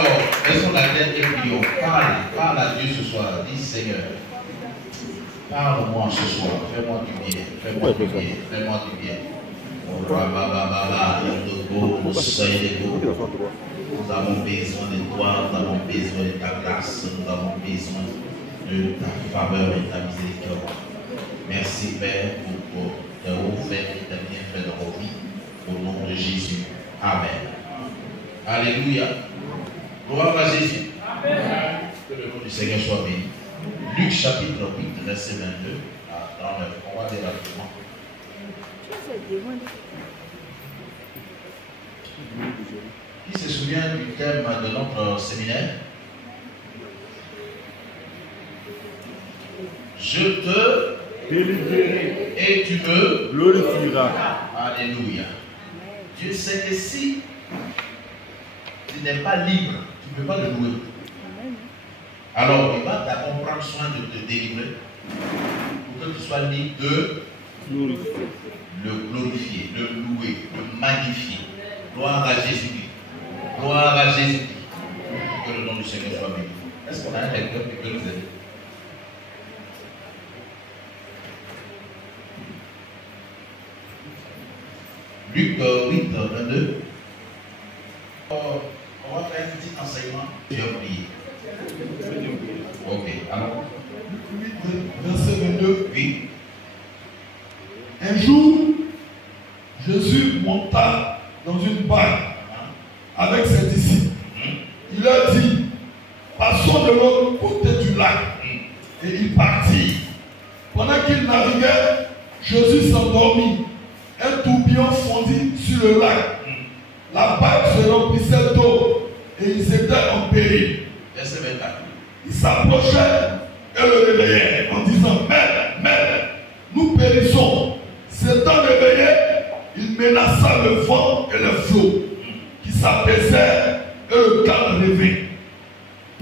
Alors, laissons la tête et prions. Parle à Dieu ce soir. Dis Seigneur, parle-moi ce soir. Fais-moi du bien. Fais-moi du bien. Fais-moi du bien. Nous avons besoin de toi, nous avons besoin de ta grâce, nous avons besoin de ta faveur et de ta miséricorde. Merci Père pour tes hauts faits et tes bienfaits dans nos vies. Au nom de Jésus. Amen. Alléluia. Gloire à Jésus. Amen. Que le nom du Seigneur soit béni. Luc chapitre 8, verset 22 à 39. On va dire rapidement. Qui se souvient du thème de notre séminaire? Je te délivrerai et tu me glorifieras. Alléluia. Dieu sait que si tu n'es pas libre, tu ne peux pas le louer. Alors il va d'abord prendre soin de te délivrer pour que tu sois libre de le glorifier, le louer, le magnifier. Gloire à Jésus-Christ. Gloire à Jésus-Christ. Que le nom du Seigneur soit béni. Est-ce qu'on a un lecteur qui peut nous aider? Luc 8, 22. On va faire un petit enseignement. J'ai oublié. Ok, alors. Luc 8, verset 22. Oui. Un jour, Jésus monta dans une barque avec ses disciples. Il leur dit, passons de l'autre côté du lac. Et il partit. Pendant qu'il naviguait, Jésus s'endormit. Un tourbillon fondit sur le lac. La barque se remplissait d'eau et ils étaient en péril. Verset 24. Il s'approchait et le réveillait en disant, Maître, nous périssons. S'étant réveillé, il menaça le vent et le flot qui s'apaisaient et le calme revint.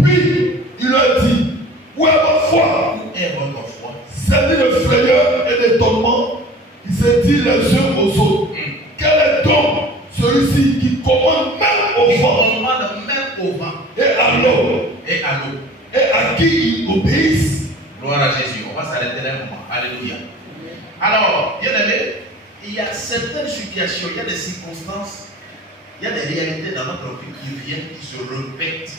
Puis il leur dit, où est votre foi? Où est votre foi? Saisi de frayeur et d'étonnement, il se dit les uns aux autres, quel est donc celui-ci qui commande même au vent et à l'eau et à qui il obéisse? Gloire à Jésus. On va s'arrêter là un moment. Alléluia. Alors, bien aimé, il y a certaines situations, il y a des circonstances, il y a des réalités dans notre vie qui viennent, qui se répètent,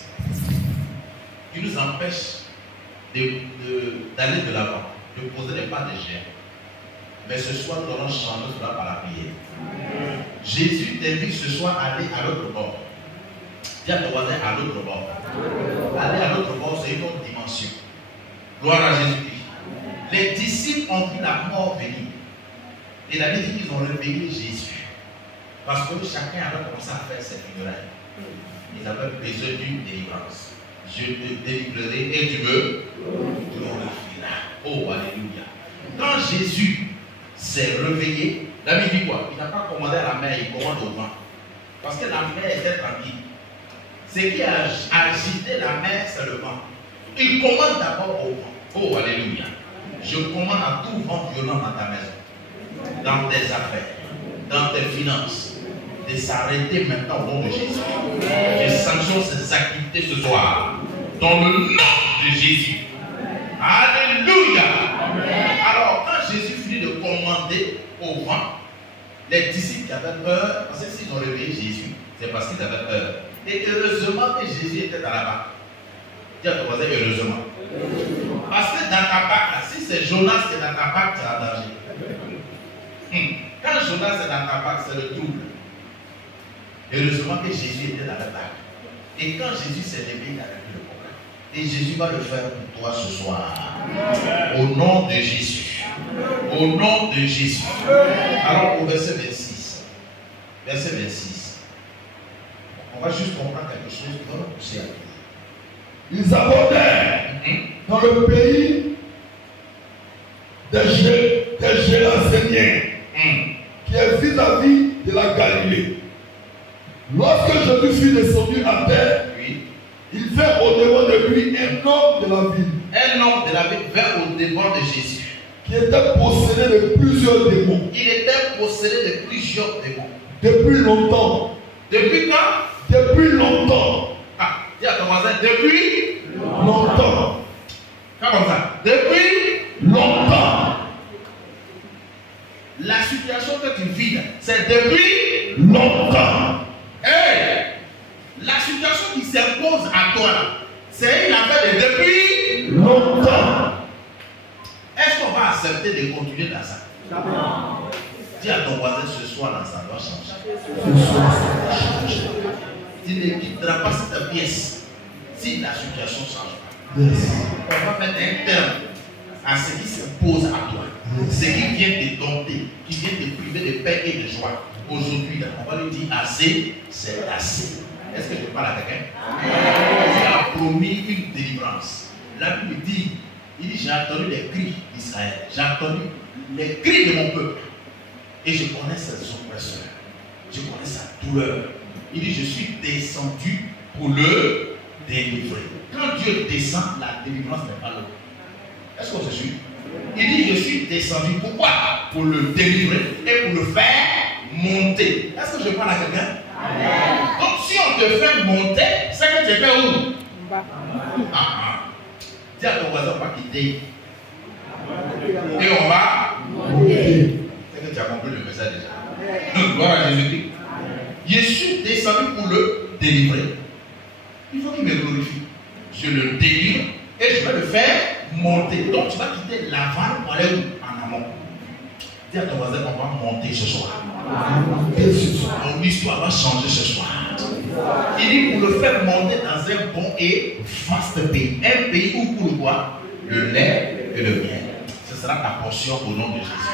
qui nous empêchent d'aller de l'avant, de poser les pas des géants. Mais ce soir, nous allons changer cela par la prière. Jésus t'invite ce soir à aller à l'autre bord. Dis à ton voisin à l'autre bord. Aller à l'autre bord, c'est une autre dimension. Gloire à Jésus-Christ. Les disciples ont vu la mort venir. Et la Bible dit qu'ils ont réveillé Jésus. Parce que chacun avait commencé à faire ses funérailles. Ils avaient besoin d'une délivrance. Je te délivrerai et tu me glorifieras. Oh, alléluia. Quand Jésus s'est réveillé, la Bible dit quoi? Il n'a pas commandé à la mer, il commande au vent. Parce que la mer était tranquille. Ce qui a agité la mer, c'est le vent. Il commande d'abord au vent. Oh, alléluia. Je commande à tout vent violent dans ta maison, dans tes affaires, dans tes finances, de s'arrêter maintenant au nom de Jésus. Je sanctionne ces activités ce soir, dans le nom de Jésus. Alléluia. Alors, quand Jésus finit de commander au vent, les disciples qui avaient peur, parce que s'ils ont réveillé Jésus, c'est parce qu'ils avaient peur. Et heureusement que Jésus était dans la barque. Dis à ton voisin, heureusement. Parce que dans ta barque, si c'est Jonas qui est dans ta barque, c'est en danger. Quand Jonas est dans ta barque, c'est le trouble. Heureusement que Jésus était dans la barque. Et quand Jésus s'est réveillé, il a réglé le problème. Et Jésus va le faire pour toi ce soir. Au nom de Jésus. Au nom de Jésus. Alors au verset 26. Verset 26. On va juste comprendre quelque chose qui va nous pousser à dire. Ils abordèrent dans le pays des Géraséniens, qui est vis-à-vis de la Galilée. Lorsque Jésus fut descendu à terre, il vint au-devant de lui un homme de la ville. Un homme de la ville vint au-devant de Jésus. Qui était possédé de plusieurs démons. Il était possédé de plusieurs démons. Depuis longtemps. Depuis quand? Depuis longtemps. Dis à ton voisin, depuis longtemps. Fais comme ça. Depuis Longtemps. La situation que tu vis, c'est depuis Longtemps. Hey, la situation qui s'impose à toi, c'est une affaire de depuis Longtemps. Est-ce qu'on va accepter de continuer dans ça? Dis à ton voisin ce soir, dans ça doit changer. Ce soir, ça va changer. Tu ne quitteras pas cette pièce si la situation ne change pas. Yes. On va mettre un terme à ce qui s'impose à toi. Ce qui vient te dompter, qui vient te priver de paix et de joie. Aujourd'hui, on va lui dire assez, c'est assez. Est-ce que je parle à quelqu'un? Dieu a promis une délivrance. La Bible dit, il dit, j'ai entendu les cris d'Israël. J'ai entendu les cris de mon peuple. Et je connais ses oppresseurs. Je connais sa douleur. Il dit, je suis descendu pour le délivrer. Quand Dieu descend, la délivrance n'est pas là. Est-ce qu'on se suit? Il dit, je suis descendu. Pourquoi? Pour le délivrer et pour le faire monter. Est-ce que je parle à quelqu'un? Donc si on te fait monter, c'est que tu es fait où? Dis à ton voisin, on va quitter. Et on va monter. C'est que tu as compris le message déjà. Donc, gloire à Jésus-Christ. Je suis descendu pour le délivrer. Il faut qu'il me glorifie. Je le délivre et je vais le faire monter. Donc tu vas quitter l'aval pour aller où? En amont. Dis à ton voisin, on va monter ce soir. Mon histoire va changer ce soir. Il dit pour le faire monter dans un bon et vaste pays. Un pays où coule quoi? Le lait et le miel. Ce sera ta portion au nom de Jésus.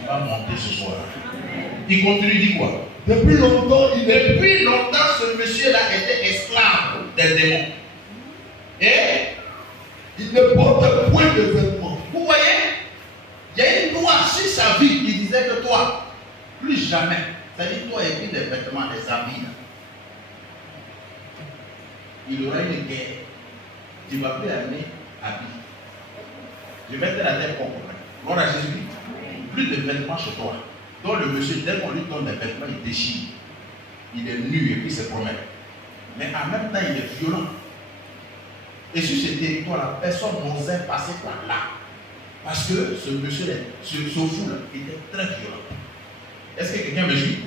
Tu vas monter ce soir. Il continue, il dit quoi? Depuis longtemps, ce monsieur-là était esclave des démons. Et il ne porte point de vêtements. vous voyez, il y a une loi sur sa vie qui disait que toi, plus jamais, c'est-à-dire toi et puis des vêtements, des habits, il y aura une guerre. Tu ne vas plus amener habits. Je vais te la tête pour comprendre. Gloire à Jésus. Plus de vêtements chez toi. Donc le monsieur, dès qu'on lui donne des vêtements, il déchire. Il est nu et puis il se promène. Mais en même temps, il est violent. Et sur ce territoire-là, personne n'osait passer par là. Parce que ce monsieur, ce fou-là, était très violent. Est-ce que quelqu'un me suit?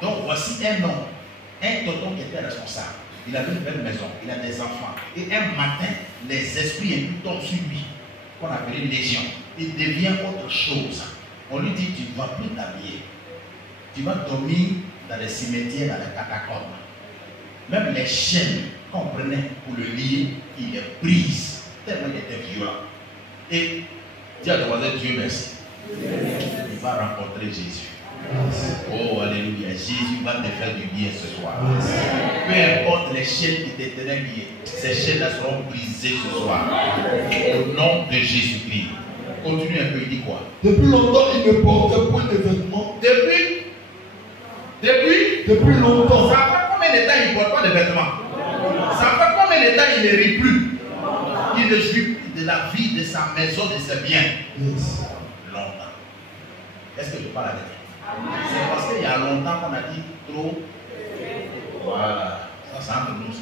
Donc voici un homme, un tonton qui était responsable. Il avait une belle maison, il a des enfants. Et un matin, les esprits impurs tombent sur lui, qu'on appelait légion. Il devient autre chose. On lui dit, tu ne vas plus t'habiller. Tu vas dormir dans les cimetières, dans les catacombes. Même les chaînes qu'on prenait pour le lier, il les brise. Tellement il était violent. Et dis à ton voisin, Dieu merci. Il va rencontrer Jésus. Oh, alléluia. Jésus va te faire du bien ce soir. Peu importe les chaînes qui te tenaient liées, ces chaînes-là seront brisées ce soir. Au nom de Jésus-Christ. Continue un peu, il dit quoi? Depuis longtemps, il ne portait point de vêtements. Depuis longtemps. Ça fait combien de temps il ne porte pas de vêtements? Ça fait combien de temps il ne rit plus? Il ne jouit plus de la vie, de sa maison, de ses biens. Yes. Longtemps. Est-ce que je parle avec elle? C'est parce qu'il y a longtemps qu'on a dit trop. Voilà. Ça, c'est entre nous.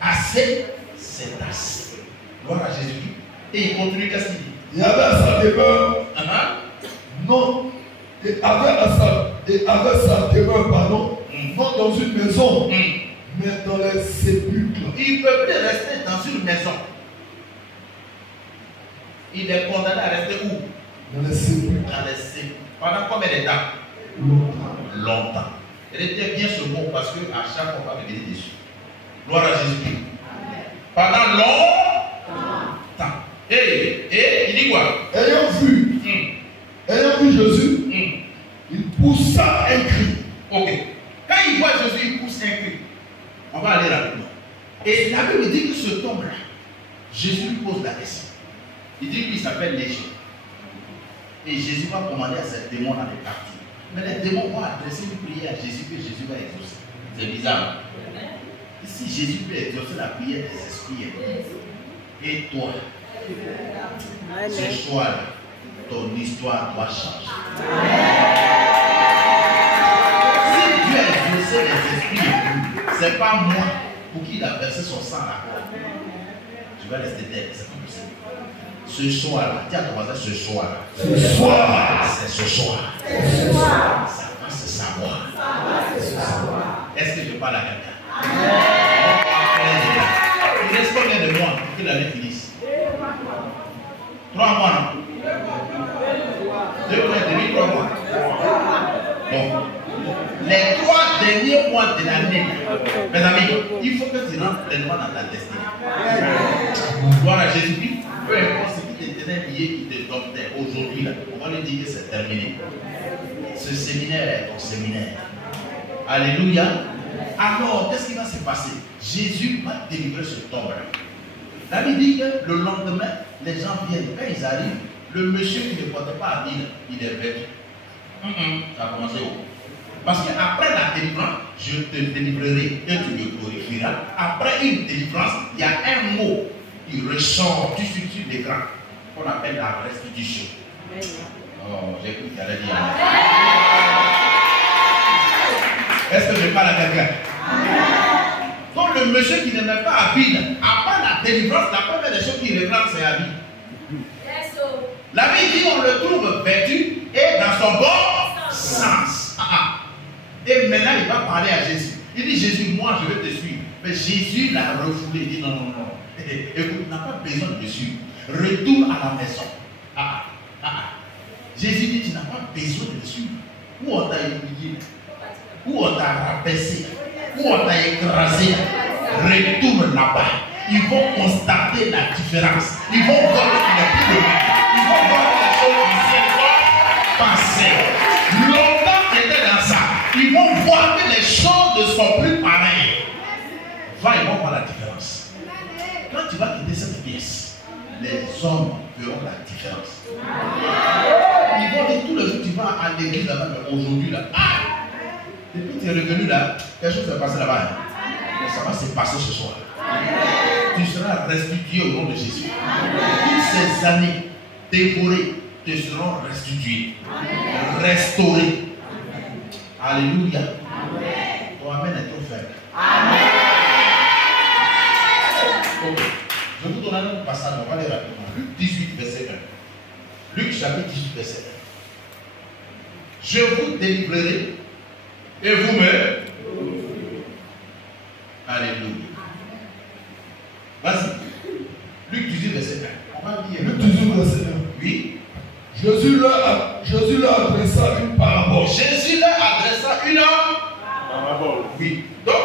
Assez, c'est assez. Gloire à Jésus. Et il continue, qu'est-ce qu'il dit? Il y avait à sa demeure, non, et avait sa demeure, pardon, non dans une maison, mais dans les sépulcres. Il ne peut plus rester dans une maison. Il est condamné à rester où? Dans les sépulcres. Dans les sépulcres. Pendant combien de temps? Longtemps. Retenez bien ce mot parce qu'à chaque fois, on va venir dessus. Gloire à Jésus. Pendant longtemps. Et il dit quoi? Ayant vu Jésus, il poussa un cri. Ok. Quand il voit Jésus, il pousse un cri. On va aller rapidement. Et la Bible dit que ce tombe-là, Jésus lui pose la question. Il dit qu'il s'appelle Légion. Et Jésus va commander à ces démons dans les parties. Mais les démons vont adresser une prière à Jésus que Jésus va exaucer. C'est bizarre. Si Jésus peut exaucer la prière des esprits, et toi, ce soir, ton histoire doit changer. Si Dieu a exaucé les esprits, c'est pas moi pour qui il a versé son sang à la croix. Je vais rester tête, c'est pas possible. Ce soir-là, dis à ton voisin ce soir. Ce soir. C'est ce soir. Ce soir. Ça va se savoir. Est-ce que je parle à quelqu'un? Il reste combien de mois pour que l'année finisse? 3 mois, non? 2 mois et demi, 3 mois. Bon. Les 3 derniers mois de l'année, mes amis, il faut que tu rentres pleinement dans ta destinée. Gloire à Jésus-Christ, peu importe ce qui te tenait lié, qui te domptait aujourd'hui, là, on va lui dire que c'est terminé. Ce séminaire est ton séminaire. Alléluia. Alors, qu'est-ce qui va se passer? Jésus va délivrer ce tombe-là. La Bible dit que le lendemain, les gens viennent. Quand ils arrivent, le monsieur qui ne portait pas habit, il est vêtu. Ça a commencé où? Parce qu'après la délivrance, je te délivrerai et tu me glorifieras. Après une délivrance, il y a un mot qui ressort tout sur l'écran qu'on appelle la restitution. Oh, j'ai cru qu'il allait dire. Est-ce que je parle à quelqu'un? Donc le monsieur qui ne met pas habit, après la délivrance, la première des choses qu'il réclame, c'est habit. La Bible dit on le trouve vêtu et dans son bon sens. Et maintenant il va parler à Jésus. Il dit Jésus, moi je vais te suivre. Mais Jésus l'a refoulé. Il dit non, non, non. Écoute, tu n'as pas besoin de te suivre. Retourne à la maison. Jésus dit tu n'as pas besoin de te suivre. Où on t'a humilié, où on t'a rabaissé, où on t'a écrasé, retourne là-bas. Ils vont constater la différence. Ils vont voir qu'il n'y a plus de mal. Ils vont voir que les choses anciennes vont passer. Longtemps qu'ils étaient dans ça, ils vont voir que les choses ne sont plus pareilles. Va, ils vont voir la différence. Quand tu vas quitter cette pièce, les hommes verront la différence. Ils vont dire tous les jours, tu vas à l'église là-bas, mais aujourd'hui là, depuis que tu es revenu là, quelque chose s'est passé là-bas. Mais ça va se passer ce soir. Tu seras restitué au nom de Jésus. Toutes ces années dévorées te seront restituées, restaurées. Alléluia. Ton amen est trop faible. Okay. Je vous donne un passage, on va aller rapidement. Luc 18, verset 1. Luc chapitre 18, verset 1. Je vous délivrerai et vous-même. Alléluia. Vas-y. Luc 18, verset 1. On va lire. Luc 18, verset 1. Oui. Jésus leur adressa une parabole. Jésus leur adressa une parabole. Oui. Donc,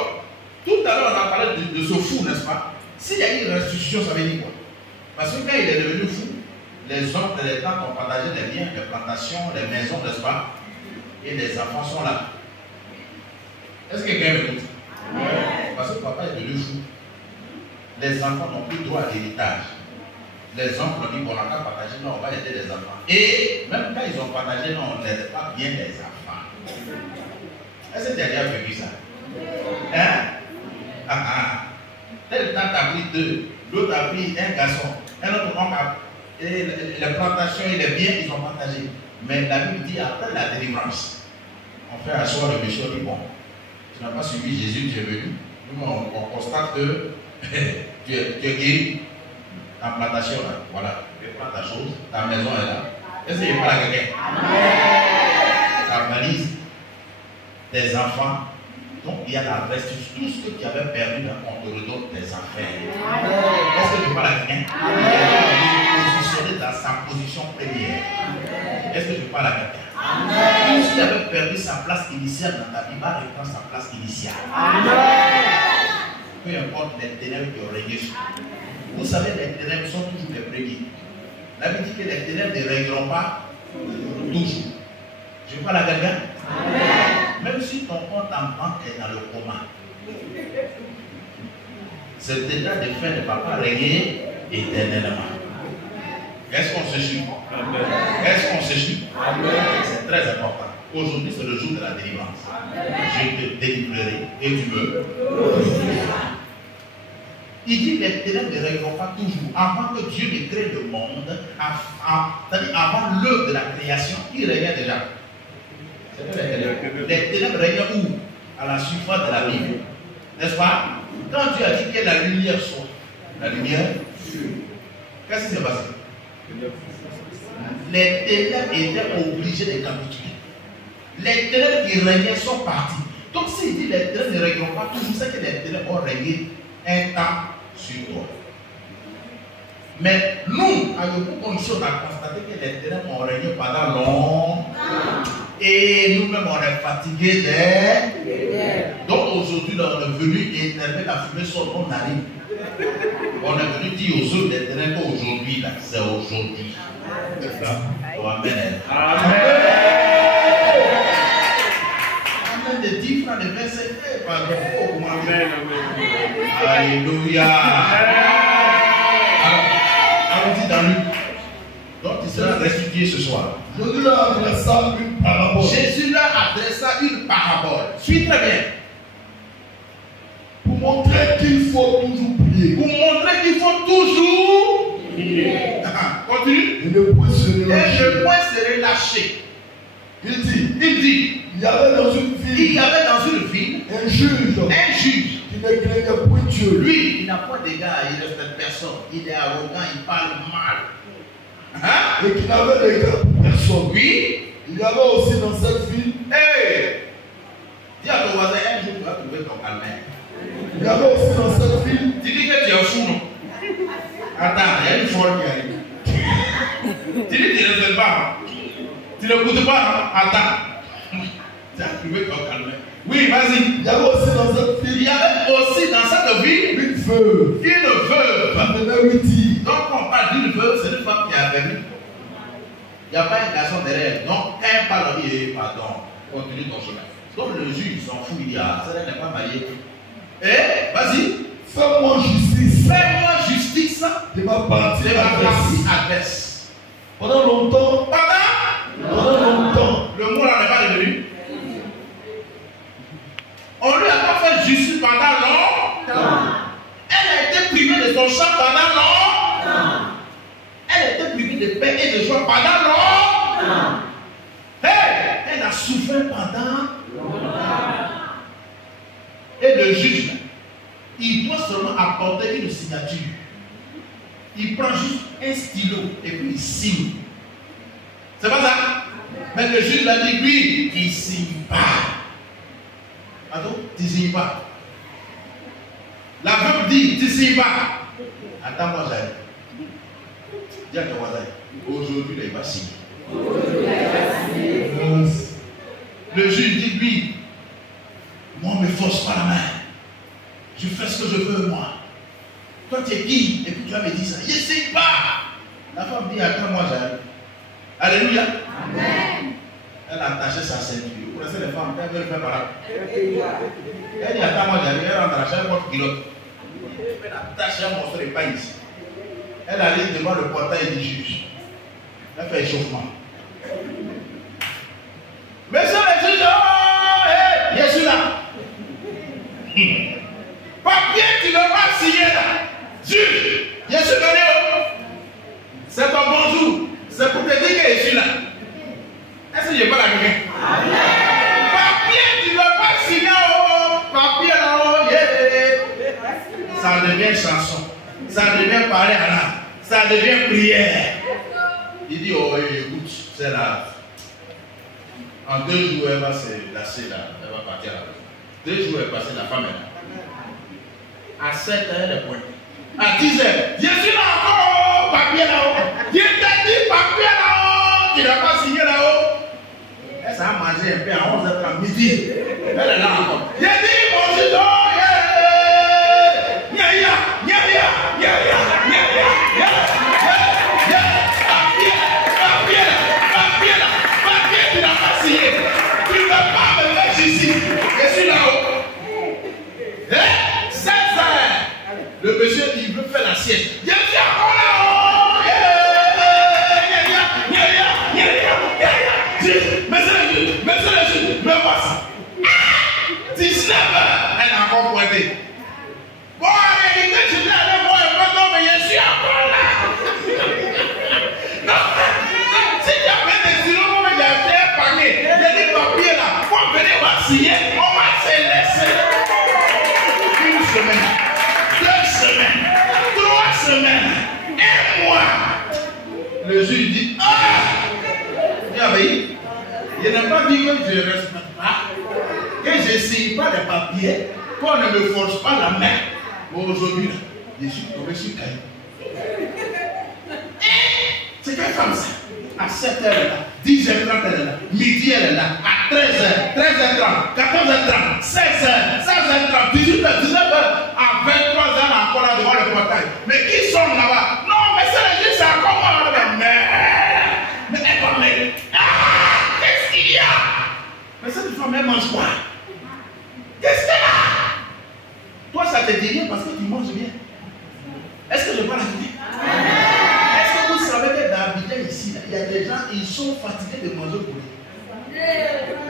tout à l'heure, on a parlé de ce fou, n'est-ce pas? S'il y a une restitution, ça veut dire quoi? Parce que quand il est devenu fou, les hommes de l'état ont partagé les biens, les plantations, les maisons, n'est-ce pas? Et les enfants sont là. Est-ce que quelqu'un m'écoute? Parce que papa est devenu fou. Les enfants n'ont plus droit à l'héritage. Les oncles ont dit qu'on n'a qu'à partager, non, on va aider les enfants. Et même quand ils ont partagé, non, on n'aide pas bien les enfants. Est-ce que tu as déjà vécu ça? Hein? Tel temps t'a pris 2, l'autre a pris un garçon, un autre oncle a. Et les plantations et les biens, ils ont partagé. Mais la Bible dit après la délivrance, on fait asseoir le monsieur, on dit bon, tu n'as pas suivi Jésus, tu es venu. Nous, on constate que tu es guéri. Ta plantation là, voilà, prends ta chose, ta maison est là. Est-ce que je parle à quelqu'un? Ta valise, tes enfants. Donc il y a la restitution, tout ce que tu avais perdu, là, on te redonne tes affaires. Est-ce que je parle à quelqu'un? Il est positionné dans sa position première. Est-ce que je parle à quelqu'un? Tout ce qui avait perdu sa place initiale dans ta vie va reprendre sa place initiale. Peu importe les ténèbres qui ont régné sur toi. Vous savez, les ténèbres sont toujours les premiers. La Bible dit que les ténèbres ne régneront pas toujours. Je parle à quelqu'un? Même si ton compte en banque est dans le coma, cet état de fait ne va pas régner éternellement. Est-ce qu'on se suit? Est-ce qu'on se suit? C'est très important. Aujourd'hui, c'est le jour de la délivrance. Je te délivrerai et tu me. Il dit les ténèbres ne régneront pas toujours. Avant que Dieu ne crée le monde, c'est-à-dire avant l'œuvre de la création, il régnait déjà. Les ténèbres régnaient où? À la surface de la Bible. N'est-ce pas? Quand Dieu a dit que la lumière soit, la lumière, qu'est-ce qui s'est passé? Les ténèbres étaient obligés de capituler. Les ténèbres qui régnaient sont partis. Donc s'il dit les ténèbres ne régneront pas toujours, c'est que les ténèbres ont régné un temps sur toi. Mais nous, à beaucoup de choses, on a constaté que les ténèbres ont régné pendant longtemps. Et nous-mêmes, on est fatigués des. Donc aujourd'hui, on est venu éteindre la fumée sur nos narines. On est venu dire aux autres des ténèbres qu'aujourd'hui, c'est aujourd'hui. C'est ça. Amen. Amen. Amen. De 10 francs de verset, pardon. Amen. Alléluia. Allons-y dans lui. Donc il sera restitué ce soir. Jésus leur adressa une parabole. Jésus leur adressa une parabole. Suis très bien. Pour montrer qu'il faut toujours prier. Pour montrer qu'il faut toujours prier. Continue. Et ne point se relâcher. Et ne point se relâcher. Il dit, il y avait dans une ville un juge qui ne craignait point Dieu. Lui, il n'a pas d'égard, il respecte personne. Il est arrogant, il parle mal. Et qui n'avait d'égard pour personne. Oui. Il y avait aussi dans cette ville. Dis à ton voisin, un jour tu vas trouver ton calmette. Il y avait aussi dans cette ville. Tu dis que tu es fou, non? Attends, il y a une folle qui arrive. Tu dis que tu ne respectes pas. Tu ne l'écoutes pas. Attends. Tu as trouvé ton calmette. Oui, vas-y. Il y avait aussi dans cette ville. Il y avait aussi dans cette ville une veuve. Une veuve. Qui venait lui dire. Donc quand on parle d'une veuve, c'est une femme qui a vécu. Il n'y a pas un garçon derrière. Donc quand elle parle, il dit pardon, continue ton chemin. Donc le juge s'en fout, il dit ah, ça n'est pas marié. Eh, vas-y. Fais-moi justice. Fais-moi justice de ma partie adverse. Pendant longtemps. Pendant longtemps. Le mot là n'est pas devenu. On lui a pas fait justice pendant longtemps. Elle a été privée de son champ pendant longtemps. Elle a été privée de paix et de joie pendant longtemps. Hey, elle a souffert pendant longtemps. Et le juge, il doit seulement apporter une signature. Il prend juste un stylo et puis il signe. C'est pas ça? Mais le juge l'a dit, lui, il ne signe pas. Attends, tu ne signes pas. La veuve dit, tu ne signes pas. Attends-moi, j'arrive. Dis à ton voisin, aujourd'hui, il va signer. Le juge dit, lui, moi, ne me force pas la main. Je fais ce que je veux, moi. Toi, tu es qui? Et puis tu vas me dire ça. Je ne signe pas. La femme dit, attends-moi, j'arrive. Alléluia. Amen. Elle a attaché sa ceinture. Vous connaissez les femmes, elles veulent faire par là. Elle dit, attends-moi, j'arrive. Elle rentre à chaque porte pilote. Elle attache un morceau de pain ici. Elle arrive devant le portail du juge. Elle fait échauffement. Monsieur le juge, oh, je suis là. Papier, tu ne vas pas signer là. Juge, je suis venu. C'est ton bonjour. C'est pour te dire que je suis là. Est-ce que je parle à quelqu'un? Papier, tu ne vas pas signer. Papier là-haut, yeah. Ça devient chanson. Ça devient parler à l'âme. Ça devient prière. Il dit, oh, écoute, c'est là. En 2 jours, elle va se lasser là. Elle va partir là. 2 jours, elle passe, la femme est là. À 7 heures, elle est pointée. À 10 heures, je suis là encore, papier là-haut. Je t'ai dit, papier là-haut. Tu n'as pas signé là-haut. Elle s'est mangé un peu à 11h30 midi. Elle est là encore. J'ai dit, mon judo, le monsieur, il veut faire la sieste. Je suis encore là-haut. Monsieur le juge, me voici. 19 heures, elle a encore pointé. Bon, en réalité, je dis à moi un peu, non, mais je suis encore là. Non, si tu avais des stylos, moi, j'ai fait un panier. J'ai dit papier là, pour venir va signer, on va se laisser. Le juge dit, ah! Il n'a pas dit que je ne respecte pas, que je ne signe pas de papiers, qu'on ne me force pas la main. Bon, aujourd'hui, je suis tombé sur Caillou. C'est quelle femme ça? À 7h, elle est là, 10h30, elle est là, midi, elle est là, à 13h, 13h30, 14h30, 16h, 16h30, 18h, 19h, à 23h, encore là devant le portail. Mais qui sont là-bas? Non, mais c'est le juge, c'est encore moi. Mais elle va me... Ah! Qu'est-ce qu'il y a? Mais cette femme, elle mange quoi? Qu'est-ce qu'elle a? Toi, ça te dit rien parce que tu manges bien. Est-ce que je parle à vous? Est-ce que vous savez que dans Abidjan ici, il y a des gens, ils sont fatigués de manger poulet?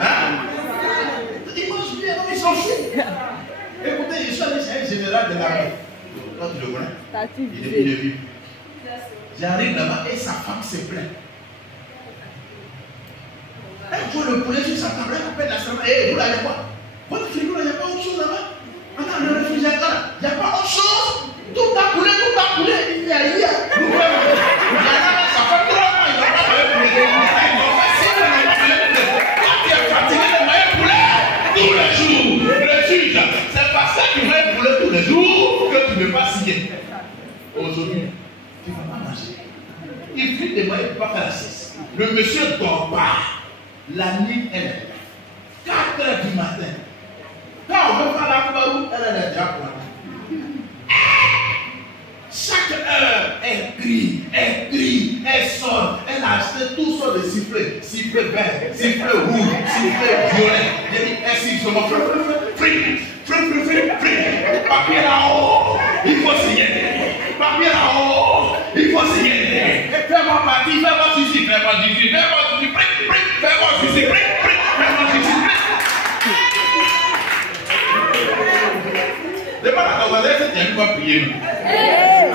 Hein? Ils mangent bien, ils sont chauds. Écoutez, je suis allé chez un général de l'armée. Quand tu le connais, il est vu. J'arrive là-bas et sa femme se plaint. Elle voit le poulet sur sa table, elle appelle la femme. Hé, vous là, il y a quoi? Votre frigo, il n'y a pas autre chose là-bas? Attends, le réfrigérateur, il n'y a pas autre chose? Tout a coulé, il y a rien. Ça fait 3 ans, il n'a pas maillé poulet. Quand tu es fatigué de mailler poulet tous les jours, le juge, c'est parce que tu mailles poulet tous les jours que tu ne vas pas signer. Aujourd'hui, tu ne vas pas manger. Il faut des moyens pour ne pas faire la sieste. Le monsieur ne dort pas. La nuit, elle est là. 4 heures du matin. Quand on veut faire la parole, elle est déjà pointée. Chaque heure, elle crie, elle sort. Elle a acheté tout sortes de sifflets. Sifflet vert, sifflet rouge, sifflet violet. Elle siffle sur mon frère. Papier là-haut, il faut signer. Papier là-haut, il faut signer. Fais-moi partie, fais-moi ceci, fais-moi ceci, fais-moi ceci, fais-moi ceci, fais-moi ceci. De pas la cause, c'est que tu n'as pas prié. Tu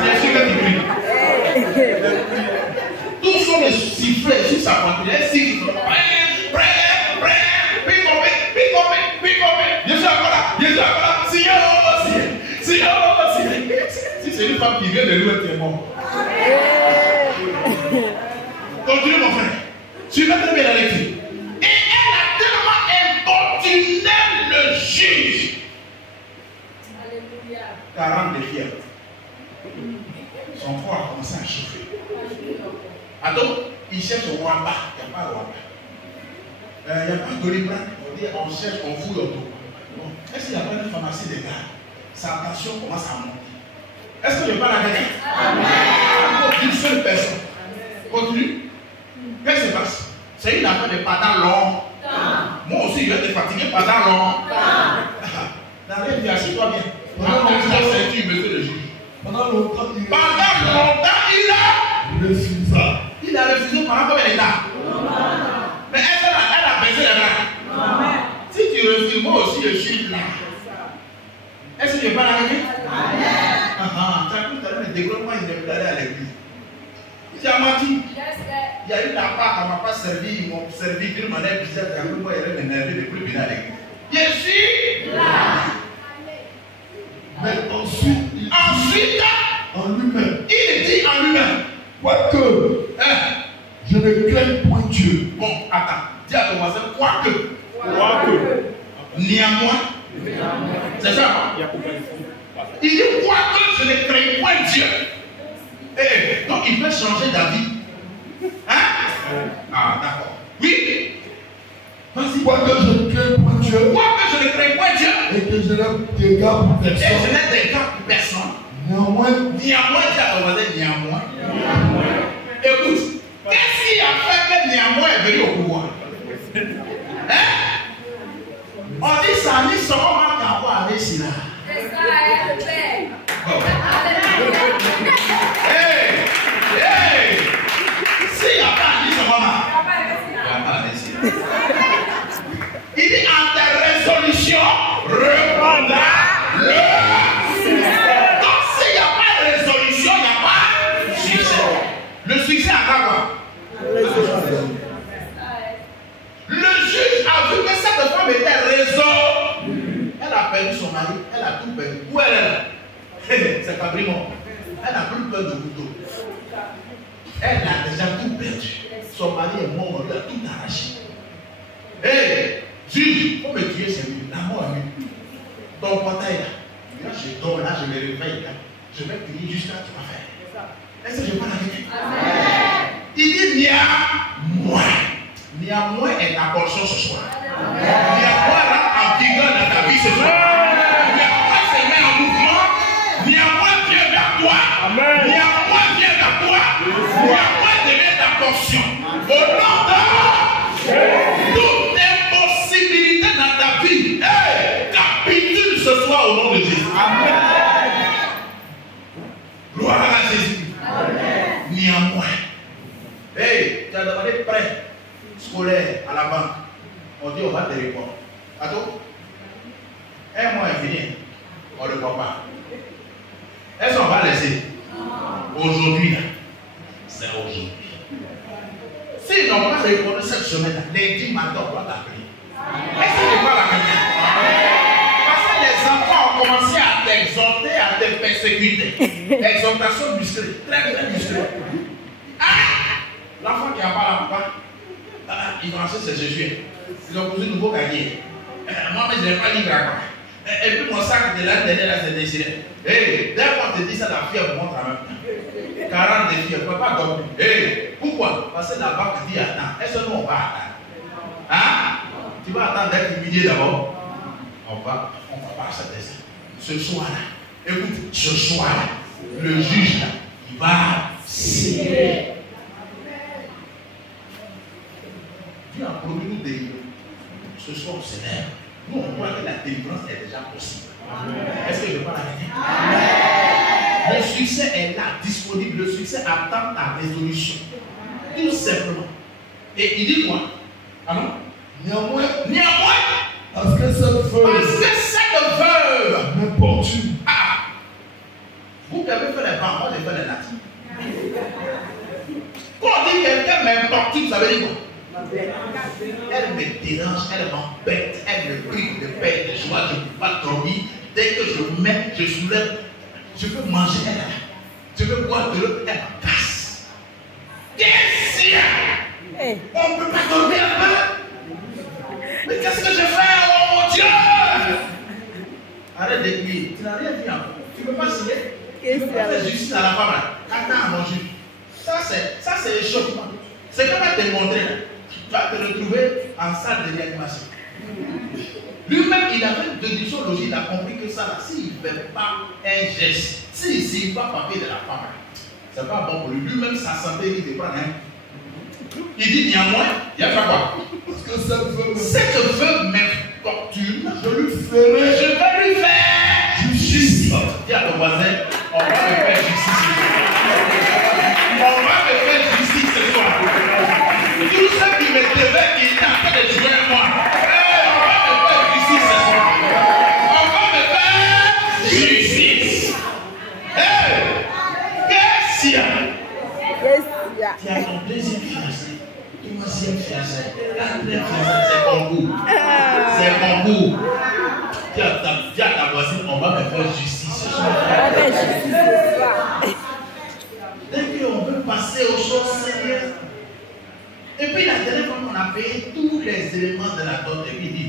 es sûr que tu pries. Tous sont les sifflets sur sa poitrine. Elle siffle. Je suis encore là. Si c'est une femme qui vient de louer, tu es mort. Continue mon frère. Tu vas très bien la lecture. Et elle a tellement importuné le juge. 40 de fièvre. Son corps a commencé à chauffer. Attends, il cherche au roi bas. Il n'y a pas de roi bas. Il n'y a pas de libra. On cherche, on fouille autour. Bon. Est-ce qu'il n'y a pas une pharmacie de gars? Sa tension commence à monter. Est-ce que je parle à quelqu'un? Amen. Une seule personne. Continue. Qu'est-ce qui se passe? C'est une affaire de pendant longtemps. Moi aussi, je vais te fatiguer pendant longtemps. Dans les vies, assieds-toi bien. Pendant longtemps, il a refusé. Il a refusé pendant combien de temps? Mais elle a baissé les bras. Si tu refuses, moi aussi je suis là. Est-ce que je parle avec lui? Tu as pu te donner des développements, il est allé à l'église. Tu as menti. Il y a eu la part qu'on ne m'a pas servi, ils m'ont servi d'une manière bizarre. Il y a eu moi, il est énervé de plus venir à l'église. Je suis là. Mais ensuite, en lui-même, il dit en lui-même, quoique, je ne crains point Dieu. Bon, attends, dis à ton voisin, quoique, néanmoins, c'est ça, il dit, quoique, je ne crains point Dieu. Donc, il peut changer d'avis. Hein? Ah, d'accord. Oui. Vas-y. Quoique je ne crains point Dieu. Quoique je ne crains point Dieu. Et que je n'ai d'égard pour personne. Et je n'ai d'égard pour personne. Néanmoins, dis à ton voisin, néanmoins. Écoute, qu'est-ce qui a fait que néanmoins est venu au pouvoir? Hein? On dit ça, ni son homme à avoir avec Sina. C'est ça, elle hey! S'il n'y a pas dit son homme, il n'y a pas avec Sina. Il dit en tes résolutions, répondra le succès. Donc s'il n'y a pas de résolution, il n'y a pas de succès. Le succès a quoi? Le juge a vu que cette femme était raison. Elle a perdu son mari, elle a tout perdu. Où elle est là? C'est pas vraiment. Elle n'a plus peur de couteau. Elle a déjà tout perdu. Son mari est mort, on lui a tout arraché. Hé, juge, il faut me tuer, c'est lui. La mort est lui. Ton portail là, je dors là, je me réveille là. Je vais prier jusqu'à tu vas faire. Est-ce que je parle avec lui? Il dit, néanmoins est ta portion ce soir. Néanmoins rentre en vigueur dans ta vie ce soir. Néanmoins se met en mouvement. Néanmoins vient vers toi. Néanmoins vient vers toi. Néanmoins devient ta portion. Au nom de toutes les possibilités dans ta vie, capitule ce soir au nom de Jésus. Gloire à Jésus. Néanmoins. Hey, tu as demandé prêt scolaire à la banque. On dit on va te répondre. Attends. Un mois est fini. On ne le voit pas. Est-ce qu'on va laisser? Aujourd'hui, là. C'est aujourd'hui. S'ils n'ont pas répondu cette semaine, lundi matin, on va t'appeler. Est-ce que tu parles à quelqu'un? Parce que les enfants ont commencé à t'exhorter, à te persécuter. Exhortation musclée, très musclée. L'enfant qui n'a pas la papa, il va acheter ses chaussures. Ils ont posé un nouveau cahier. Moi, mais je n'ai pas libre à quoi. Et puis mon sac de l'année dernière, c'est déchiré. Dès qu'on te dit ça, la fièvre montre en même temps. 40 de fièvre, papa dormir. Pourquoi? Parce que la banque dit attends. Est-ce que nous on va attendre? Tu vas attendre d'être humilié d'abord. On va pas accepter ça. Ce soir-là, écoute, ce soir-là, le juge là, il va signer. Dieu a promis nous délivrer. Ce soir, on s'élève. Nous, on croit que la délivrance est déjà possible. Est-ce que je parle à quelqu'un? Le succès est là, disponible. Le succès attend ta résolution. Tout simplement. Et il dit quoi? Ah non? Néanmoins, parce que cette veuve m'importune. Vous qui avez fait les bancs, moi j'ai fait les natifs. Quand on dit quelqu'un m'importune, ça veut dire quoi? Elle me dérange, elle m'embête, elle me prive de paix, de joie, je ne peux pas dormir. Dès que je mets, je soulève, je peux manger, elle là. Je veux boire de l'eau, elle me casse. Qu'est-ce qu'il y a? On ne peut pas dormir un peu? Mais qu'est-ce que je fais? Oh mon Dieu! Arrête de crier, tu n'as rien dit encore. Tu ne peux pas signer? Tu ne peux pas faire justice à la femme là. Attends à manger. Ça c'est échauffement. C'est comme elle te montrer là. Tu vas te retrouver en salle de réanimation. Lui-même, il avait de dysologie, il a compris que ça là, s'il ne fait pas un geste, s'il ne signe pas papier de la femme, c'est pas bon pour lui. Lui-même, sa santé, il dépend. Il dit néanmoins, il y a fait quoi? Parce que cette veuve m'importune, je vais lui faire justice. Dis à ton voisin, on va me faire justice. On va me faire justice ce soir. Tout ce qui me devait, qui est en train de jouer à moi. On va me faire justice ce soir. On va me faire justice. Qu'est-ce qu'il y a? Tu as ton deuxième fiancé, troisième fiancé, quatrième fiancé, c'est ton goût. C'est mon goût. Dis à ta voisine, on va me faire justice ce soir. Dès qu'on veut passer aux choses sérieuses. Et puis la dernière fois qu'on a payé tous les éléments de la dot, et puis il dit,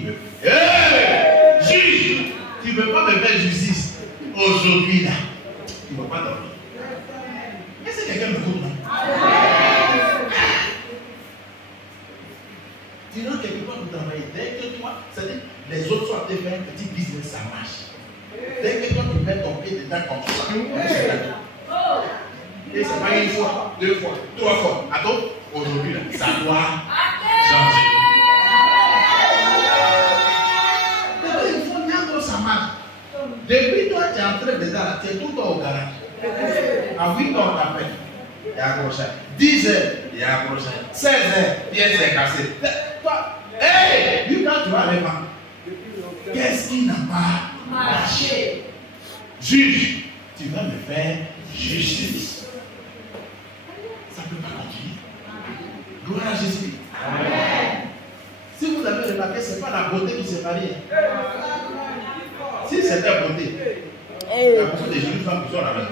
juge, tu ne veux pas me faire justice aujourd'hui là. Tu ne vas pas dormir. Est-ce que quelqu'un me coupe là? Tu rentres quelque part pour travailler. Dès que toi, c'est-à-dire, les autres sont en train de faire un petit business, ça marche. Dès que toi tu mets ton pied dedans comme ça, et c'est pas une fois, deux fois, trois fois. Attends, aujourd'hui, là, ça doit changer. Il faut bien que ça marche. Depuis toi, tu es en train de dedans, tu es tout le temps au garage. À 8 heures, t'appelles. Il y a accroché. 10 heures, il y a accroché. 16 heures, pièce est cassée. Toi, hey, lui, quand tu vas aller voir, qu'est-ce qui n'a pas marché? Juge, tu vas me faire justice. Ça ne peut pas continuer. Gloire à Jésus. Amen. Si vous avez remarqué, ce n'est pas la beauté qui se marie. Si c'était la beauté, il y a beaucoup de jolies femmes qui sont là-bas.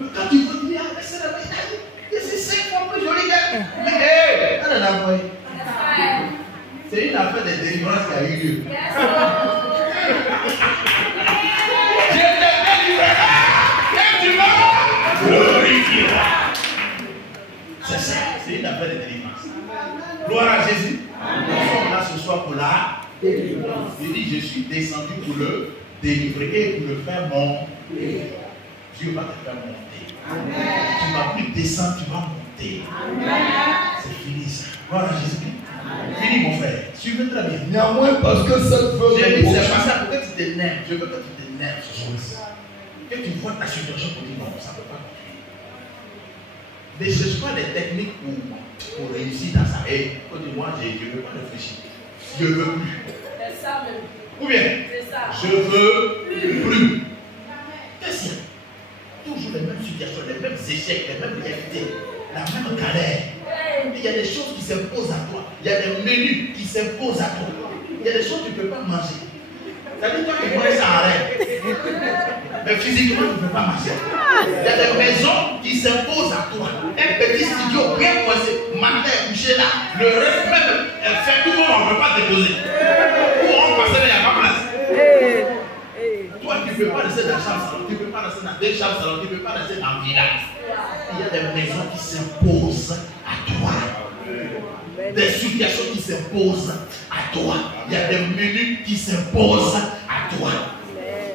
Mais quand tu veux dire, c'est la Tu dis, je suis descendu pour le délivrer et pour le faire monter. Dieu va te faire monter. Amen. Tu ne vas plus descendre, tu vas monter. C'est fini ça. Voilà Jésus. Fini mon frère. Suivez très bien. Néanmoins, parce que cette veuve. J'ai dit, c'est pas ça, pour que tu t'énerves. Je veux que tu t'énerves ce soir. Que tu vois ta situation pour dire non, ça ne peut pas continuer. Ne cherche pas les techniques pour réussir dans ça. Et moi, je ne veux pas réfléchir. Je ne veux plus. C'est ça même. Ou bien, je ne veux plus. Qu'est-ce qu'il y a? Toujours les mêmes situations, les mêmes échecs, les mêmes réalités, la même galère. Il y a des choses qui s'imposent à toi. Il y a des menus qui s'imposent à toi. Il y a des choses que tu ne peux pas manger. C'est-à-dire toi qui manges ça arrête. Mais physiquement, tu ne peux pas marcher. Il y a des maisons qui s'imposent à toi. Un petit studio bien posé, matin couché là, le reste même, fait tout le monde, on ne peut pas déposer. Ou on passe, il n'y a pas de place. Toi, tu ne peux pas rester dans la chambre salon, tu ne peux pas rester dans deux chambres salon, tu ne peux pas rester dans le village. Il y a des maisons qui s'imposent à toi. Des situations qui s'imposent à toi. Il y a des menus qui s'imposent à toi.